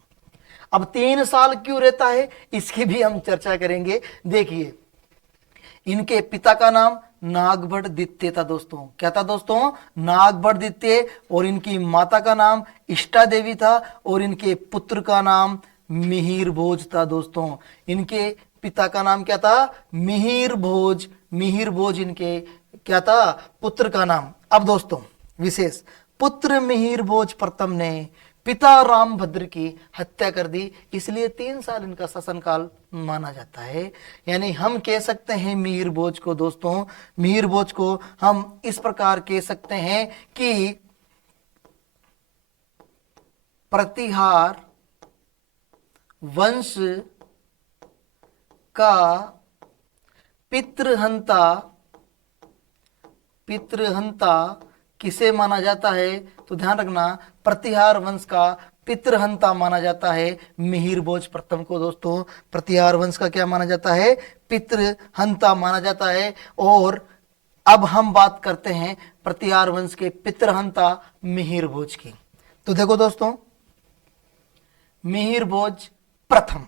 अब 3 साल क्यों रहता है इसकी भी हम चर्चा करेंगे। देखिए, इनके पिता का नाम नागभट्ट द्वितीय था दोस्तों। क्या था दोस्तों? नागभट्ट द्वितीय। और इनकी माता का नाम इष्टा देवी था और इनके पुत्र का नाम मिहिर भोज था दोस्तों। इनके पिता का नाम क्या था? मिहिर भोज। मिहिर भोज इनके क्या था? पुत्र का नाम। अब दोस्तों विशेष, पुत्र मिहिर भोज प्रथम ने पिता रामभद्र की हत्या कर दी, इसलिए 3 साल इनका शासनकाल माना जाता है। यानी हम कह सकते हैं मिहिर भोज को दोस्तों, मिहिर भोज को हम इस प्रकार कह सकते हैं कि प्रतिहार वंश का पितृहंता किसे माना जाता है? तो ध्यान रखना, प्रतिहार वंश का पितृहंता माना जाता है मिहिर भोज प्रथम को दोस्तों। प्रतिहार वंश का क्या माना जाता है? पितृहंता माना जाता है। और अब हम बात करते हैं प्रतिहार वंश के पितृहंता मिहिर भोज की। तो देखो दोस्तों, मिहिर भोज प्रथम,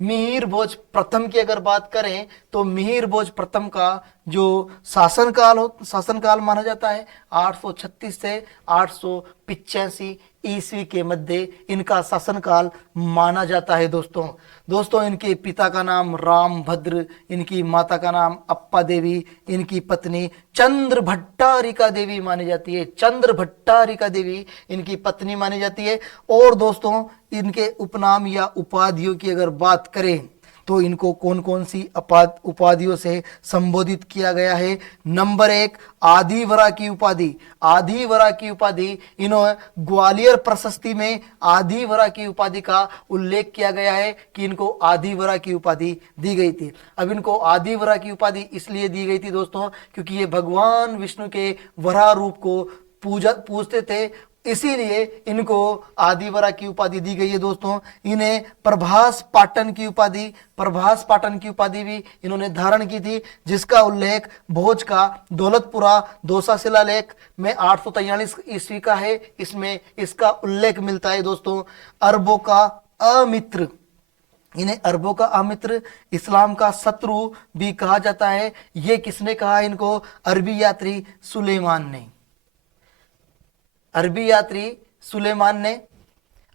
मिहिर भोज प्रथम की अगर बात करें तो मिहिर भोज प्रथम का जो शासनकाल माना जाता है 836 से 885 ईस्वी के मध्य इनका शासनकाल माना जाता है दोस्तों इनके पिता का नाम रामभद्र, इनकी माता का नाम अप्पा देवी, इनकी पत्नी चंद्रभट्टारिका देवी मानी जाती है। चंद्रभट्टारिका देवी इनकी पत्नी मानी जाती है। और दोस्तों इनके उपनाम या उपाधियों की अगर बात करें तो इनको कौन कौन सी उपाधियों से संबोधित किया गया है? नंबर 1, आदिवरा की उपाधि। आदिवरा की उपाधि, इन्होंने ग्वालियर प्रशस्ति में आदिवरा की उपाधि का उल्लेख किया गया है कि इनको आदिवरा की उपाधि दी गई थी। अब इनको आदिवरा की उपाधि इसलिए दी गई थी दोस्तों क्योंकि ये भगवान विष्णु के वराह रूप को पूजते थे, इसीलिए इनको आदिवरा की उपाधि दी गई है दोस्तों। इन्हें प्रभास पाटन की उपाधि भी इन्होंने धारण की थी, जिसका उल्लेख भोज का दौलतपुरा दोसा शिलालेख में 843 ईस्वी का है। इसमें इसका उल्लेख मिलता है दोस्तों। अरबों का अमित्र, इन्हें अरबों का अमित्र, इस्लाम का शत्रु भी कहा जाता है। ये किसने कहा इनको? अरबी यात्री सुलेमान ने, अरबी यात्री सुलेमान ने।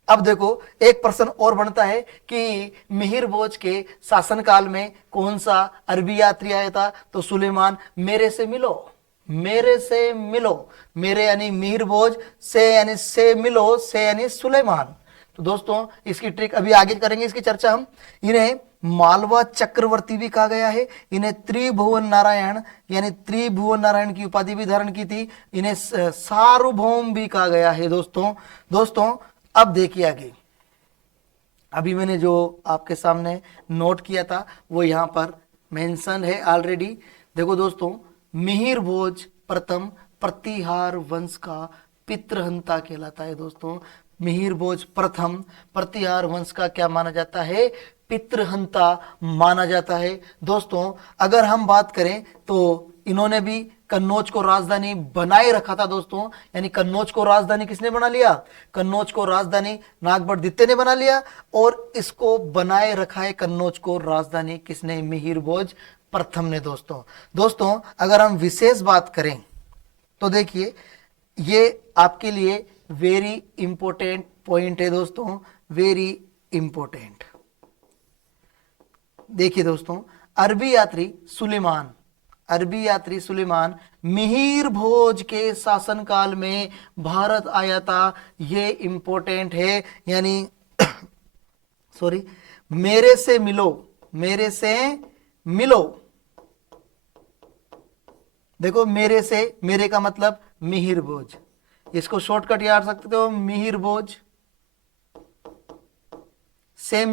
अब देखो एक प्रश्न और बनता है कि मिहिर भोज के शासनकाल में कौन सा अरबी यात्री आया था? तो सुलेमान। मेरे से मिलो, मेरे से मिलो, मेरे यानी मिहिर भोज, से मिलो, से यानी सुलेमान। तो दोस्तों इसकी ट्रिक अभी आगे करेंगे, इसकी चर्चा हम। इन्हें मालवा चक्रवर्ती भी कहा गया है। इन्हें त्रिभुवन नारायण यानी त्रिभुवन नारायण की उपाधि भी धारण की थी। इन्हें सार्वभौम भी कहा गया है दोस्तों अब देखिए आगे, अभी मैंने जो आपके सामने नोट किया था वो यहां पर मेंशन है ऑलरेडी। देखो दोस्तों, मिहिर भोज प्रथम प्रतिहार वंश का पितृहंता कहलाता है दोस्तों। मिहिर भोज प्रथम प्रतिहार वंश का क्या माना जाता है? पितृहंता माना जाता है दोस्तों। अगर हम बात करें तो इन्होंने भी कन्नौज को राजधानी बनाए रखा था दोस्तों। यानी कन्नौज को राजधानी किसने बना लिया? कन्नौज को राजधानी नागभट्ट द्वितीय ने बना लिया। और इसको बनाए रखा है कन्नौज को राजधानी किसने? मिहिर भोज प्रथम ने दोस्तों अगर हम विशेष बात करें तो देखिए, ये आपके लिए वेरी इंपॉर्टेंट पॉइंट है दोस्तों, वेरी इंपॉर्टेंट। देखिए दोस्तों, अरबी यात्री सुलेमान मिहिर भोज के शासनकाल में भारत आया था, ये इंपॉर्टेंट है। यानी सॉरी, मेरे से मिलो, मेरे से मिलो। देखो मेरे से, मेरे का मतलब मिहिर भोज, इसको शॉर्टकट याद रख सकते हो, मिहिर भोज। से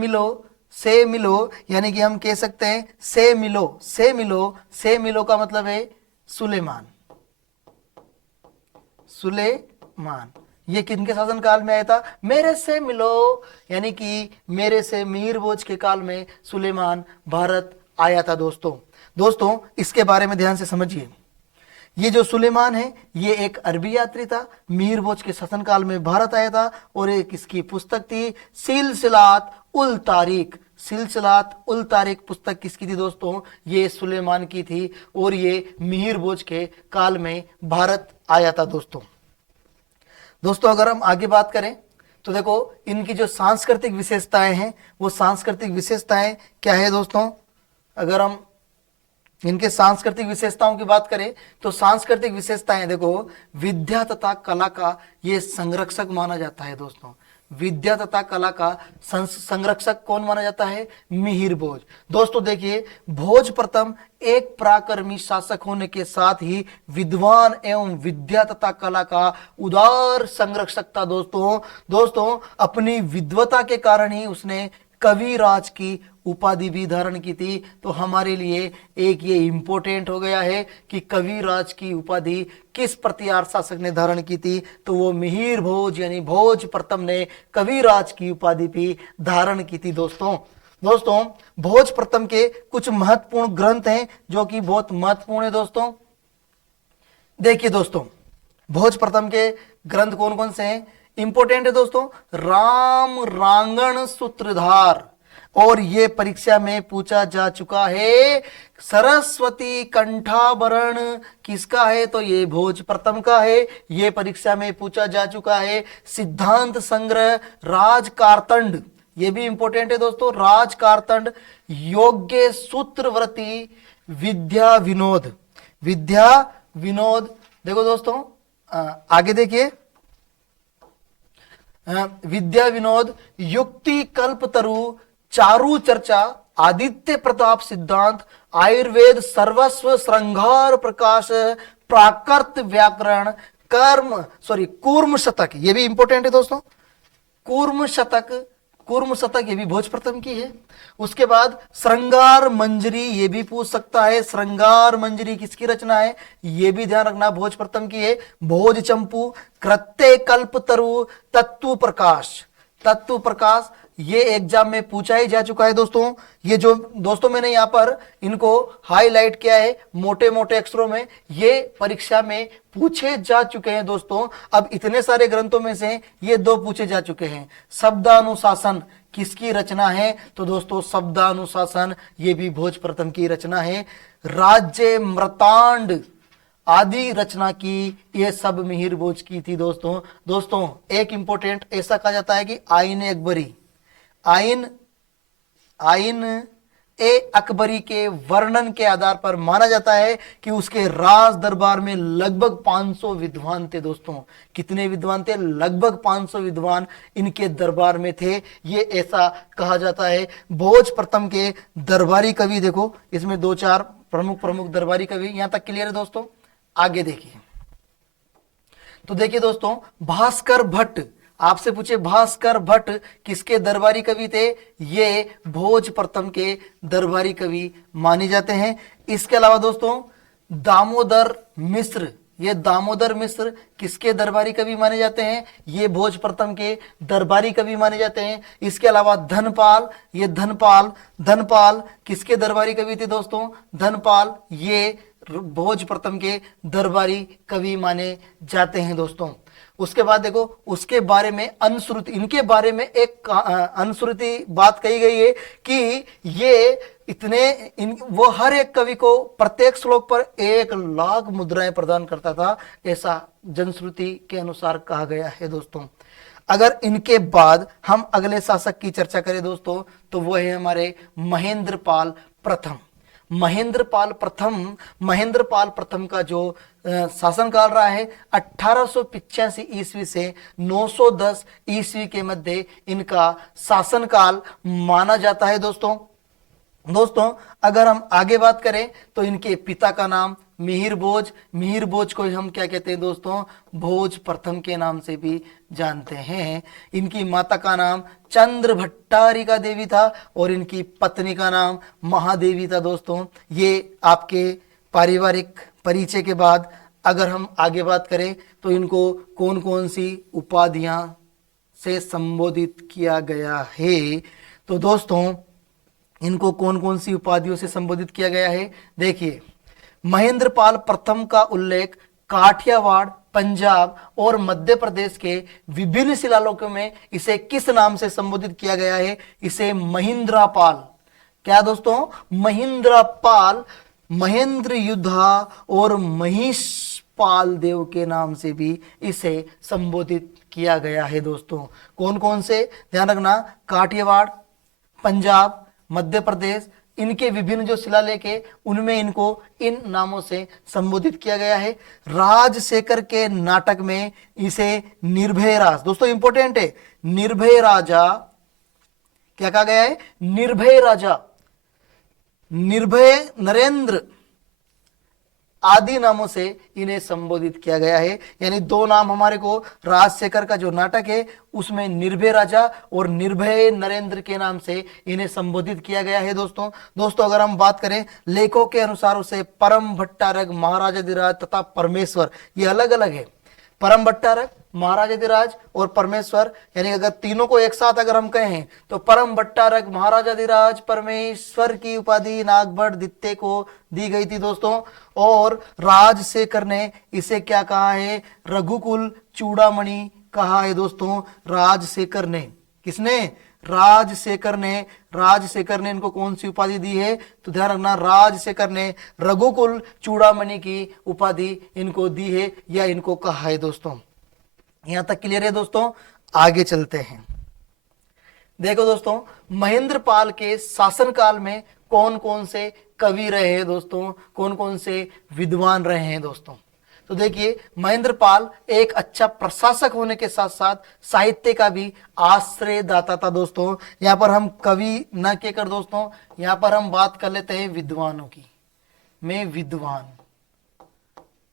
मिलो यानी कि हम कह सकते हैं से मिलो, से मिलो, से मिलो का मतलब है सुलेमान। सुलेमान ये किनके शासन काल में आया था? मेरे से मिलो, यानी कि मेरे से मिहिर भोज के काल में सुलेमान भारत आया था दोस्तों इसके बारे में ध्यान से समझिए। ये जो सुलेमान है ये एक अरबी यात्री था, मिहिर भोज के शासनकाल में भारत आया था, और एक इसकी पुस्तक थी सिलसिलात उल तारीख। सिलसिलात उल तारीख पुस्तक किसकी थी दोस्तों? ये सुलेमान की थी, और ये मिहिर भोज के काल में भारत आया था दोस्तों अगर हम आगे बात करें तो देखो इनकी जो सांस्कृतिक विशेषताएं हैं, वो सांस्कृतिक विशेषताएं क्या है दोस्तों? अगर हम इनके सांस्कृतिक विशेषताओं की बात करें तो सांस्कृतिक विशेषताएं देखो, विद्या तथा कला का ये संरक्षक माना जाता है दोस्तों। विद्या तथा कला का संरक्षक कौन माना जाता है? मिहिर भोज। दोस्तों देखिए, भोज प्रथम एक पराक्रमी शासक होने के साथ ही विद्वान एवं विद्या तथा कला का उदार संरक्षक था दोस्तों अपनी विद्वता के कारण ही उसने कविराज की उपाधि भी धारण की थी। तो हमारे लिए एक ये इंपॉर्टेंट हो गया है कि कविराज की उपाधि किस प्रतिहार शासक ने धारण की थी? तो वो मिहिर भोज यानी भोज प्रथम ने कविराज की उपाधि भी धारण की थी दोस्तों भोज प्रथम के कुछ महत्वपूर्ण ग्रंथ हैं जो कि बहुत महत्वपूर्ण है दोस्तों। देखिए दोस्तों, भोज प्रथम के ग्रंथ कौन कौन से हैं? इंपॉर्टेंट है दोस्तों, राम रांगण सूत्रधार, और ये परीक्षा में पूछा जा चुका है। सरस्वती कंठाभरण किसका है? तो ये भोज प्रथम का है, ये परीक्षा में पूछा जा चुका है। सिद्धांत संग्रह राजकारतंड, ये भी इंपॉर्टेंट है दोस्तों, राजकारतंड। योग्य सूत्रव्रती विद्या विनोद, विद्या विनोद। देखो दोस्तों आगे देखिए, विद्या विनोद, युक्ति कल्पतरु, चारु चर्चा, आदित्य प्रताप सिद्धांत, आयुर्वेद सर्वस्व, श्रृंगार प्रकाश, प्राकृत व्याकरण, कूर्म शतक, ये भी इंपॉर्टेंट है दोस्तों। कूर्म शतक ये भी भोज प्रथम की है। उसके बाद श्रृंगार मंजरी, ये भी पूछ सकता है, श्रृंगार मंजरी किसकी रचना है? ये भी ध्यान रखना भोज प्रथम की है। भोज चंपू, कृत्य कल्पतरु, तत्व प्रकाश ये एग्जाम में पूछा ही जा चुका है दोस्तों। ये जो दोस्तों मैंने यहाँ पर इनको हाईलाइट किया है मोटे मोटे अक्षरों में, ये परीक्षा में पूछे जा चुके हैं दोस्तों। अब इतने सारे ग्रंथों में से ये दो पूछे जा चुके हैं। शब्दानुशासन किसकी रचना है? तो दोस्तों शब्दानुशासन ये भी भोज प्रथम की रचना है। राज्य मृतांड आदि रचना की ये सब मिहिर भोज की थी दोस्तों एक इंपॉर्टेंट ऐसा कहा जाता है कि आईन अकबरी, आईन ए अकबरी के वर्णन के आधार पर माना जाता है कि उसके राज दरबार में लगभग 500 विद्वान थे दोस्तों। कितने विद्वान थे? लगभग 500 विद्वान इनके दरबार में थे, ये ऐसा कहा जाता है। भोज प्रथम के दरबारी कवि देखो, इसमें 2-4 प्रमुख दरबारी कवि, यहां तक क्लियर है दोस्तों। आगे देखिए, तो देखिए दोस्तों, भास्कर भट्ट, आपसे पूछे भास्कर भट्ट किसके दरबारी कवि थे? ये भोज प्रथम के दरबारी कवि माने जाते हैं। इसके अलावा दोस्तों दामोदर मिश्र, ये दामोदर मिश्र किसके दरबारी कवि माने जाते हैं? ये भोज प्रथम के दरबारी कवि माने जाते हैं। इसके अलावा धनपाल, ये धनपाल किसके दरबारी कवि थे दोस्तों? धनपाल ये भोज प्रथम के दरबारी कवि माने जाते हैं दोस्तों। उसके बाद देखो, उसके बारे में अनुश्रुति, इनके बारे में एक अनुश्रुति बात कही गई है कि ये वो हर एक कवि को प्रत्येक श्लोक पर 1 लाख मुद्राएं प्रदान करता था, ऐसा जनश्रुति के अनुसार कहा गया है दोस्तों। अगर इनके बाद हम अगले शासक की चर्चा करें दोस्तों, तो वो है हमारे महेंद्रपाल प्रथम। महेंद्रपाल प्रथम का जो शासनकाल रहा है 1885 ईस्वी से 910 ईस्वी के मध्य इनका शासनकाल माना जाता है दोस्तों। अगर हम आगे बात करें तो इनके पिता का नाम मिहिर भोज को हम क्या कहते हैं दोस्तों, भोज प्रथम के नाम से भी जानते हैं। इनकी माता का नाम चंद्र भट्टारिका देवी था और इनकी पत्नी का नाम महादेवी था दोस्तों। ये आपके पारिवारिक परिचय के बाद अगर हम आगे बात करें तो इनको कौन कौन सी उपाधियां से संबोधित किया गया है, तो दोस्तों इनको कौन कौन सी उपाधियों से संबोधित किया गया है। देखिए, महेंद्रपाल प्रथम का उल्लेख काठियावाड़, पंजाब और मध्य प्रदेश के विभिन्न शिलालेखों में इसे किस नाम से संबोधित किया गया है, इसे महेंद्रपाल, क्या दोस्तों, महेंद्रपाल, महेंद्र युद्धा और महिषपाल देव के नाम से भी इसे संबोधित किया गया है दोस्तों। कौन कौन से, ध्यान रखना, काठियावाड़, पंजाब, मध्य प्रदेश, इनके विभिन्न जो शिलालेख है उनमें इनको इन नामों से संबोधित किया गया है। राजशेखर के नाटक में इसे निर्भय राज, दोस्तों इंपॉर्टेंट है, निर्भय राजा, क्या कहा गया है, निर्भय राजा, निर्भय नरेंद्र आदि नामों से इन्हें संबोधित किया गया है। यानी दो नाम हमारे को, राजशेखर का जो नाटक है उसमें निर्भय राजा और निर्भय नरेंद्र के नाम से इन्हें संबोधित किया गया है दोस्तों अगर हम बात करें लेखों के अनुसार उसे परम भट्टारक, महाराजाधिराज तथा परमेश्वर, ये अलग अलग है। परम भट्टारक, महाराजाधिराज और परमेश्वर, यानी अगर तीनों को एक साथ अगर हम कहें तो परम भट्टारक, महाराजाधिराज, परमेश्वर की उपाधि नागभट्ट द्वितीय को दी गई थी दोस्तों। और राजशेखर ने इसे क्या कहा है, रघुकुल चूड़ामणि कहा है दोस्तों। राजशेखर ने, किसने, राजशेखर ने इनको कौन सी उपाधि दी है, तो ध्यान रखना, राजशेखर ने रघुकुल चूड़ामणि की उपाधि इनको दी है या इनको कहा है दोस्तों। यहां तक क्लियर है दोस्तों, आगे चलते हैं। देखो दोस्तों, महेंद्रपाल के शासनकाल में कौन कौन से कवि रहे हैं दोस्तों, कौन कौन से विद्वान रहे हैं दोस्तों। तो देखिए, महेंद्रपाल एक अच्छा प्रशासक होने के साथ साथ साहित्य का भी आश्रयदाता था दोस्तों। यहाँ पर हम कवि न कहकर दोस्तों, यहाँ पर हम बात कर लेते हैं विद्वानों की। मैं विद्वान,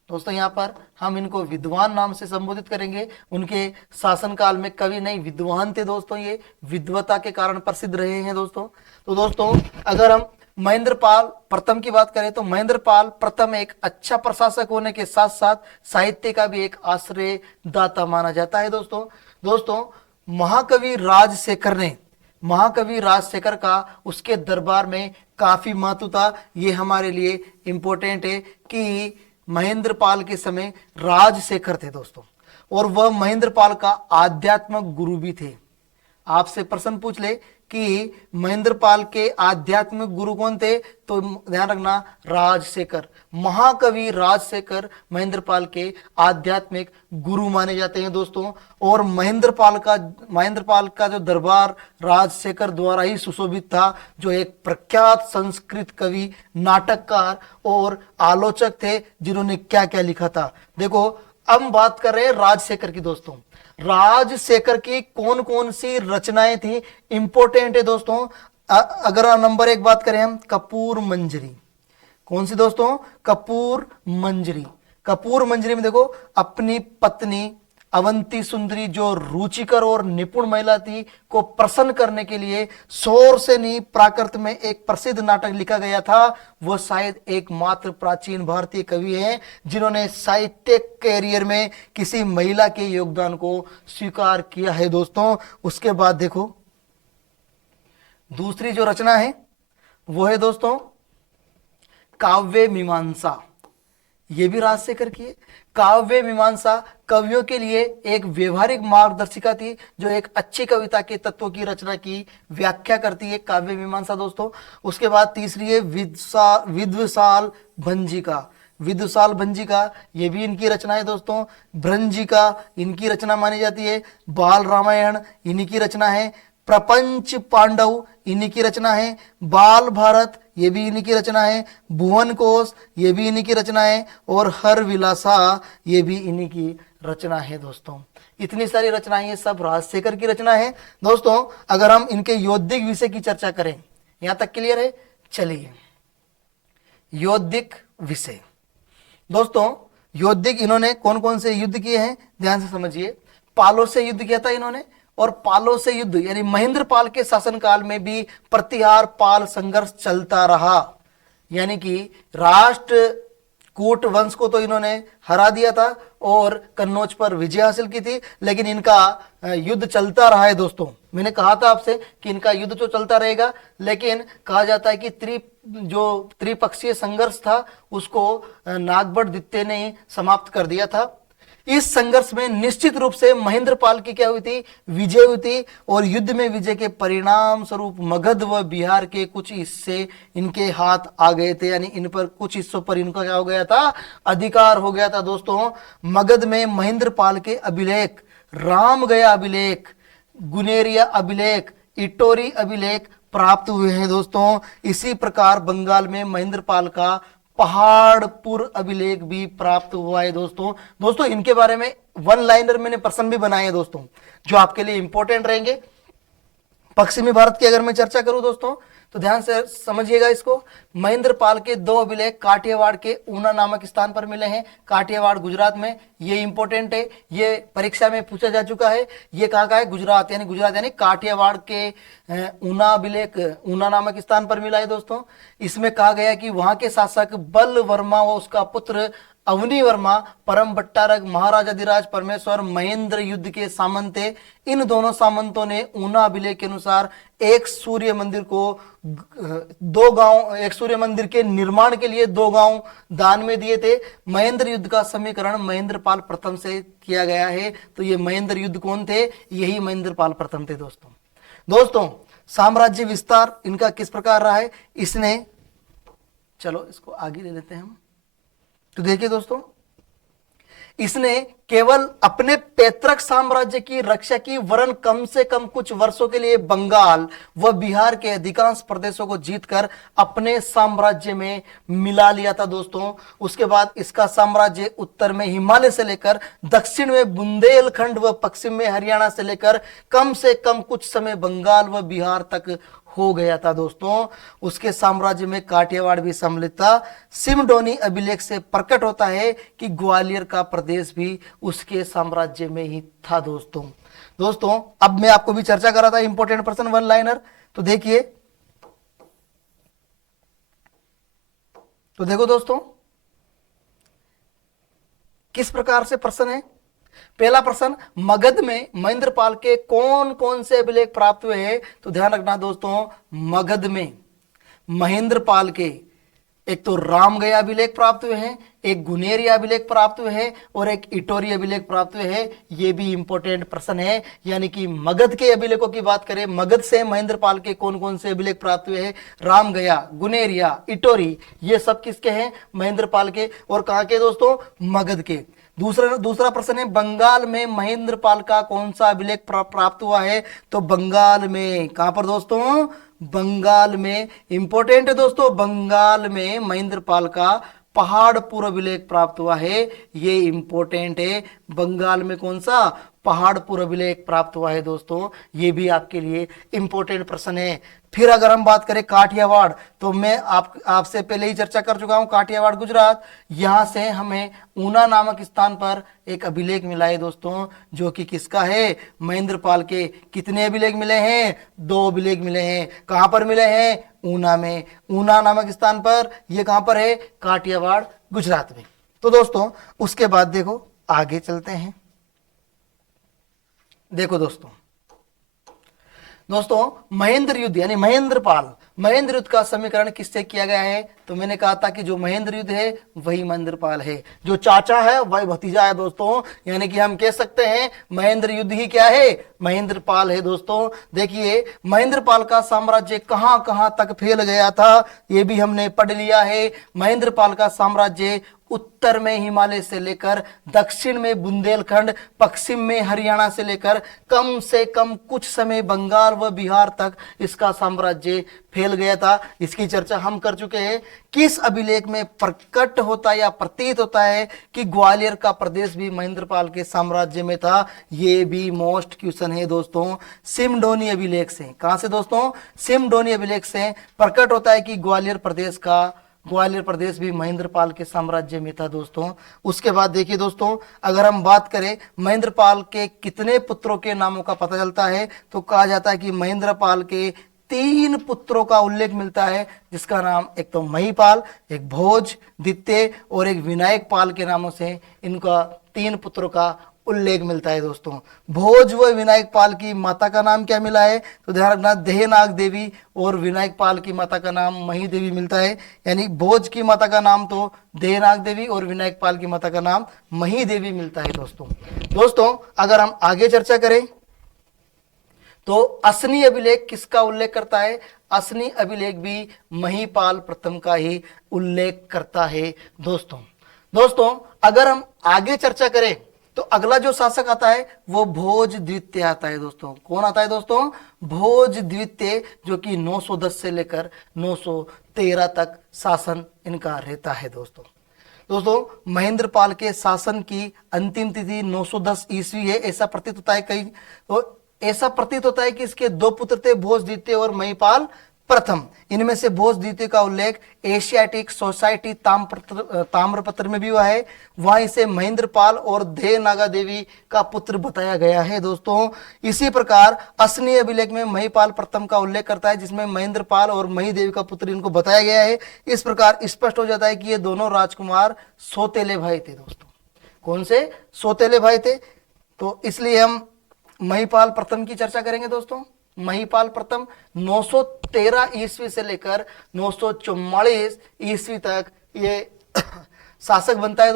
दोस्तों यहाँ पर हम इनको विद्वान नाम से संबोधित करेंगे। उनके शासनकाल में कवि नहीं, विद्वान थे दोस्तों, ये विद्वता के कारण प्रसिद्ध रहे हैं दोस्तों। तो दोस्तों अगर हम महेंद्रपाल प्रथम की बात करें तो महेंद्रपाल प्रथम एक अच्छा प्रशासक होने के साथ साथ साहित्य का भी एक आश्रयदाता माना जाता है दोस्तों महाकवि राजशेखर का उसके दरबार में काफी महत्व था। ये हमारे लिए इंपॉर्टेंट है कि महेंद्रपाल के समय राजशेखर थे दोस्तों, और वह महेंद्रपाल का आध्यात्मिक गुरु भी थे। आपसे प्रश्न पूछ ले कि महेंद्रपाल के आध्यात्मिक गुरु कौन थे, तो ध्यान रखना, राजशेखर, महाकवि राजशेखर महेंद्रपाल के आध्यात्मिक गुरु माने जाते हैं दोस्तों। और महेंद्रपाल का जो दरबार राजशेखर द्वारा ही सुशोभित था, जो एक प्रख्यात संस्कृत कवि, नाटककार और आलोचक थे, जिन्होंने क्या क्या लिखा था। देखो, अब बात कर रहे हैं राजशेखर की दोस्तों। राजशेखर की कौन कौन सी रचनाएं थी, इंपॉर्टेंट है दोस्तों। अगर नंबर एक बात करें हम, कपूर मंजरी, कौन सी दोस्तों, कपूर मंजरी में देखो, अपनी पत्नी अवंती सुंदरी जो रुचिकर और निपुण महिला थी को प्रसन्न करने के लिए शोर से नहीं प्राकृत में एक प्रसिद्ध नाटक लिखा गया था। वो शायद एकमात्र प्राचीन भारतीय कवि हैं जिन्होंने साहित्यिक कैरियर में किसी महिला के योगदान को स्वीकार किया है दोस्तों। उसके बाद देखो, दूसरी जो रचना है वो है दोस्तों काव्य मीमांसा, ये भी राजशेखर की है। काव्य मीमांसा कवियों के लिए एक व्यवहारिक मार्गदर्शिका थी, जो एक अच्छी कविता के तत्वों की रचना की व्याख्या करती है, काव्य मीमांसा दोस्तों। उसके बाद तीसरी है विद्वसाल भंजिका, ये भी इनकी रचना है दोस्तों। भ्रंजिका इनकी रचना मानी जाती है। बाल रामायण इन्हीं की रचना है। प्रपंच पांडव इन्हीं की रचना है। बाल भारत ये भी इन्हीं की रचना है। भुवन कोश ये भी इन्हीं की रचना है। और हर विलासा ये भी इन्हीं की रचना है दोस्तों। इतनी सारी रचनाएं ये सब राजशेखर की रचना है दोस्तों। अगर हम इनके यौद्धिक विषय की चर्चा करें, यहां तक क्लियर है। चलिए, यौद्धिक विषय, दोस्तों योद्धिक इन्होंने कौन कौन से युद्ध किए हैं ध्यान से समझिए। पालों से युद्ध किया था इन्होंने, और पालों से युद्ध यानी महेंद्र पाल के शासनकाल में भी प्रतिहार पाल संघर्ष चलता रहा। यानी कि राष्ट्र कूट वंश को तो इन्होंने हरा दिया था और कन्नौज पर विजय हासिल की थी, लेकिन इनका युद्ध चलता रहा है दोस्तों। मैंने कहा था आपसे कि इनका युद्ध तो चलता रहेगा, लेकिन कहा जाता है कि त्रिपक्षीय संघर्ष था उसको नागभट्ट ने समाप्त कर दिया था। इस संघर्ष में निश्चित रूप से महेंद्र पाल की क्या हुई थी, विजय हुई थी, और युद्ध में विजय के परिणाम स्वरूप मगध व बिहार के कुछ हिस्से इनके हाथ आ गए थे। यानी इन पर कुछ हिस्सों पर इनका क्या हो गया था, अधिकार हो गया था दोस्तों। मगध में महेंद्र पाल के अभिलेख, राम गया अभिलेख, गुनेरिया अभिलेख, इटोरी अभिलेख प्राप्त हुए हैं दोस्तों। इसी प्रकार बंगाल में महेंद्र पाल का पहाड़पुर अभिलेख भी प्राप्त हुआ है दोस्तों इनके बारे में वन लाइनर मैंने प्रश्न भी बनाए हैं दोस्तों, जो आपके लिए इंपॉर्टेंट रहेंगे। पश्चिमी भारत की अगर मैं चर्चा करूं दोस्तों तो ध्यान से समझिएगा इसको। महेंद्र पाल के 2 अभिलेख काठियावाड़ के ऊना नामक स्थान पर मिले हैं, काठियावाड़ गुजरात में। ये इंपॉर्टेंट है, ये परीक्षा में पूछा जा चुका है। ये कहाँ का है, गुजरात यानी काठियावाड़ के ऊना अभिलेख ऊना नामक स्थान पर मिला है दोस्तों। इसमें कहा गया कि वहां के शासक बल वर्मा व उसका पुत्र अवनी वर्मा परम भट्टारक महाराजाधिराज परमेश्वर महेंद्र युद्ध के सामंत थे। इन दोनों सामंतों ने ऊना अभिलेख के अनुसार एक सूर्य मंदिर के निर्माण के लिए 2 गांव दान में दिए थे। महेंद्र युद्ध का समीकरण महेंद्र पाल प्रथम से किया गया है। तो ये महेंद्र युद्ध कौन थे, यही महेंद्र पाल प्रथम थे दोस्तों। साम्राज्य विस्तार इनका किस प्रकार रहा है, इसने, चलो इसको आगे ले लेते हैं हम। तो देखिए दोस्तों, इसने केवल अपने पैतृक साम्राज्य की रक्षा की, वरन कम से कम कुछ वर्षों के लिए बंगाल व बिहार के अधिकांश प्रदेशों को जीतकर अपने साम्राज्य में मिला लिया था दोस्तों। उसके बाद इसका साम्राज्य उत्तर में हिमालय से लेकर दक्षिण में बुंदेलखंड व पश्चिम में हरियाणा से लेकर कम से कम कुछ समय बंगाल व बिहार तक हो गया था दोस्तों। उसके साम्राज्य में काठियावाड़ भी सम्मिलित था। सिमडोनी अभिलेख से प्रकट होता है कि ग्वालियर का प्रदेश भी उसके साम्राज्य में ही था दोस्तों अब मैं आपको भी चर्चा कर रहा था इंपॉर्टेंट प्रश्न वन लाइनर। तो देखो दोस्तों किस प्रकार से प्रश्न है। पहला प्रश्न, मगध में महेंद्र पाल के कौन कौन से अभिलेख प्राप्त हुए हैं। तो ध्यान रखना दोस्तों, मगध में महेंद्र पाल के एक तो राम गया अभिलेख प्राप्त हुए हैं, एक गुनेरिया अभिलेख प्राप्त हुए हैं और एक इटोरी अभिलेख प्राप्त हुए हैं। ये भी इंपॉर्टेंट प्रश्न है। यानी कि मगध के अभिलेखों की बात करें, मगध से महेंद्र पाल के कौन कौन से अभिलेख प्राप्त हुए हैं, राम गया, गुनेरिया, इटोरी, ये सब किसके हैं, महेंद्र पाल के। और कहां के दोस्तों, मगध के। दूसरा प्रश्न है, बंगाल में महेंद्र पाल का कौन सा अभिलेख प्राप्त हुआ है। तो बंगाल में, कहां पर दोस्तों, बंगाल में। इंपॉर्टेंट है दोस्तों, बंगाल में महेंद्र पाल का पहाड़पुर अभिलेख प्राप्त हुआ है। ये इंपॉर्टेंट है, बंगाल में कौन सा, पहाड़पुर अभिलेख प्राप्त हुआ है दोस्तों। ये भी आपके लिए इंपॉर्टेंट प्रश्न है। फिर अगर हम बात करें काठियावाड़, तो मैं आपसे पहले ही चर्चा कर चुका हूं, काठियावाड़ गुजरात। यहां से हमें ऊना नामक स्थान पर एक अभिलेख मिला है दोस्तों, जो कि किसका है, महेंद्र पाल के। कितने अभिलेख मिले हैं, 2 अभिलेख मिले हैं। कहां पर मिले हैं, ऊना में, ऊना नामक स्थान पर। ये कहां पर है, काठियावाड़ गुजरात में। तो दोस्तों उसके बाद देखो आगे चलते हैं। देखो दोस्तों महेंद्र युद्ध यानी महेंद्र युद्ध का समीकरण किससे किया गया है। तो मैंने कहा था कि जो महेंद्र युद्ध है वही महेंद्र पाल है, जो चाचा है वही भतीजा है दोस्तों। यानी कि हम कह सकते हैं महेंद्र युद्ध ही क्या है, महेंद्र पाल है दोस्तों। देखिए महेंद्र पाल का साम्राज्य कहां कहां तक फैल गया था, ये भी हमने पढ़ लिया है। महेंद्र पाल का साम्राज्य उत्तर में हिमालय से लेकर दक्षिण में बुंदेलखंड, पश्चिम में हरियाणा से लेकर कम से कम कुछ समय बंगाल व बिहार तक इसका साम्राज्य फैल गया था। इसकी चर्चा हम कर चुके हैं। किस अभिलेख में प्रकट होता है या प्रतीत होता है कि ग्वालियर का प्रदेश भी महेंद्र पाल के साम्राज्य में था। ये भी मोस्ट क्वेश्चन है दोस्तों। सिमडोनी अभिलेख से, कहां से दोस्तों, सिमडोनी अभिलेख से प्रकट होता है कि ग्वालियर प्रदेश का ग्वालियर प्रदेश भी महेंद्रपाल के साम्राज्य में था दोस्तों। उसके बाद देखिए दोस्तों, अगर हम बात करें महेंद्रपाल के कितने पुत्रों के नामों का पता चलता है, तो कहा जाता है कि महेंद्रपाल के 3 पुत्रों का उल्लेख मिलता है, जिसका नाम एक तो महिपाल, एक भोज द्वितीय और एक विनायक पाल के नामों से इनका 3 पुत्रों का उल्लेख मिलता है दोस्तों। भोज व विनायक पाल की माता का नाम क्या मिला है, तो ध्यान रखना देहनाग देवी, और विनायक पाल की माता का नाम मही देवी मिलता है। यानी भोज की माता का नाम तो देहनाग देवी और विनायक पाल की माता का नाम मही देवी मिलता है दोस्तों अगर हम आगे चर्चा करें तो असनी अभिलेख किसका उल्लेख करता है, असनी अभिलेख भी महिपाल प्रथम का ही उल्लेख करता है दोस्तों अगर हम आगे चर्चा करें तो अगला जो शासक आता है वो भोज द्वितीय आता है दोस्तों। कौन आता है दोस्तों, भोज द्वितीय, जो कि 910 से लेकर 913 तक शासन इनका रहता है दोस्तों महेंद्रपाल के शासन की अंतिम तिथि 910 ईस्वी है, ऐसा प्रतीत होता है। कई तो ऐसा प्रतीत होता है कि इसके 2 पुत्र थे, भोज द्वितीय और महिपाल प्रथम। इनमें से भोज द्वितीय का उल्लेख एशियाटिक सोसाइटी ताम्रपत्र में भी हुआ है। वहां इसे महेंद्रपाल और देवनागा देवी का पुत्र बताया गया है दोस्तों। इसी प्रकार असनी अभिलेख में महिपाल प्रथम का उल्लेख करता है, जिसमें महेंद्रपाल और मही देवी का पुत्र इनको बताया गया है। इस प्रकार स्पष्ट हो जाता है कि ये दोनों राजकुमार सौतेले भाई थे दोस्तों। कौन से, सौतेले भाई थे। तो इसलिए हम महिपाल प्रथम की चर्चा करेंगे दोस्तों। महिपाल प्रथम 913 ईस्वी से लेकर 944 ईस्वी तक ये शासक बनता है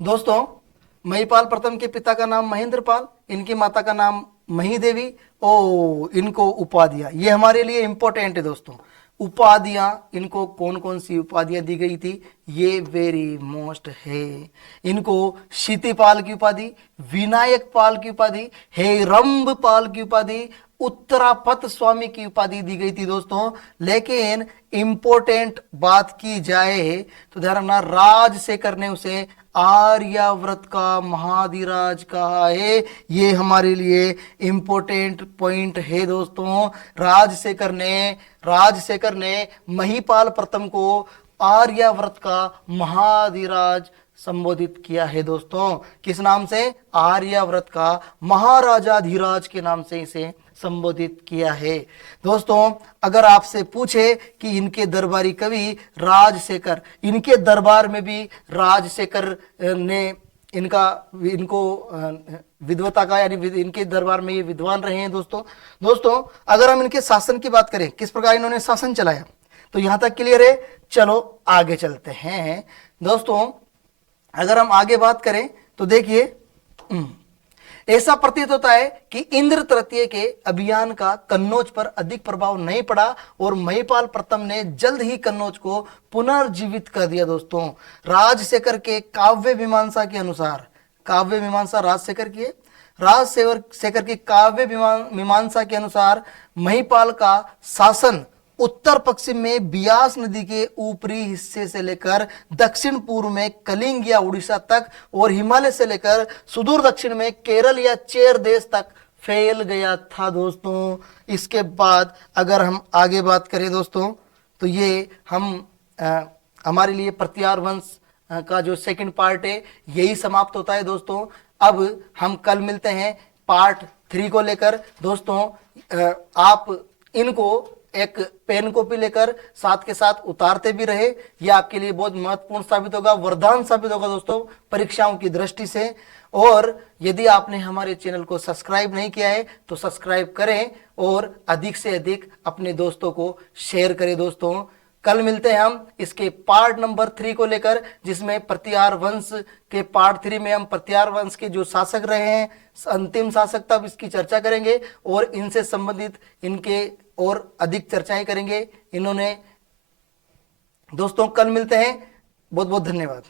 दोस्तों महिपाल प्रथम के पिता का नाम महेंद्रपाल, इनकी माता का नाम मही देवी। इनको उपाधियां, ये हमारे लिए इंपॉर्टेंट है दोस्तों। उपाधियां इनको कौन कौन सी उपाधियां दी गई थी, ये वेरी मोस्ट है। इनको क्षितिपाल की उपाधि, विनायक पाल की उपाधि, हेरंब पाल की उपाधि, उत्तरापत स्वामी की उपाधि दी गई थी दोस्तों। लेकिन इंपॉर्टेंट बात की जाए तो ध्यान रखना, राजशेखर ने उसे आर्यावर्त का महाधिराज कहा है। ये हमारे लिए इंपॉर्टेंट पॉइंट है दोस्तों। राजशेखर ने महिपाल प्रथम को आर्यावर्त का महाधिराज संबोधित किया है दोस्तों। किस नाम से, आर्यावर्त का महाराजाधिराज के नाम से इसे संबोधित किया है दोस्तों। अगर आपसे पूछे कि इनके दरबारी कवि राजशेखर, इनके दरबार में भी राजशेखर ने इनको विद्वता का, यानी इनके दरबार में ये विद्वान रहे हैं दोस्तों अगर हम इनके शासन की बात करें, किस प्रकार इन्होंने शासन चलाया, तो यहां तक क्लियर है। चलो आगे चलते हैं दोस्तों। अगर हम आगे बात करें तो देखिए, ऐसा प्रतीत होता है कि इंद्र तृतीय के अभियान का कन्नौज पर अधिक प्रभाव नहीं पड़ा और महिपाल प्रथम ने जल्द ही कन्नौज को पुनर्जीवित कर दिया दोस्तों। राजशेखर के काव्य मीमांसा के अनुसार, काव्य मीमांसा राजशेखर की काव्य मीमांसा के अनुसार महिपाल का शासन उत्तर पश्चिम में बियास नदी के ऊपरी हिस्से से लेकर दक्षिण पूर्व में कलिंग या उड़ीसा तक और हिमालय से लेकर सुदूर दक्षिण में केरल या चेर देश तक फैल गया था दोस्तों। इसके बाद अगर हम आगे बात करें दोस्तों, तो ये हमारे लिए प्रत्यार वंश का जो सेकंड पार्ट है यही समाप्त होता है दोस्तों। अब हम कल मिलते हैं पार्ट 3 को लेकर दोस्तों। आप इनको एक पेन कॉपी लेकर साथ के साथ उतारते भी रहे, यह आपके लिए बहुत महत्वपूर्ण साबित होगा, वरदान साबित होगा दोस्तों परीक्षाओं की दृष्टि से। और यदि आपने हमारे चैनल को सब्सक्राइब नहीं किया है तो सब्सक्राइब करें और अधिक से अधिक अपने दोस्तों को शेयर करें दोस्तों। कल मिलते हैं हम इसके पार्ट नंबर 3 को लेकर, जिसमें प्रत्यार वंश के पार्ट 3 में हम प्रत्यार वंश के जो शासक रहे हैं, अंतिम शासक, तब इसकी चर्चा करेंगे और इनसे संबंधित इनके और अधिक चर्चाएं करेंगे इन्होंने दोस्तों। कल मिलते हैं, बहुत बहुत धन्यवाद।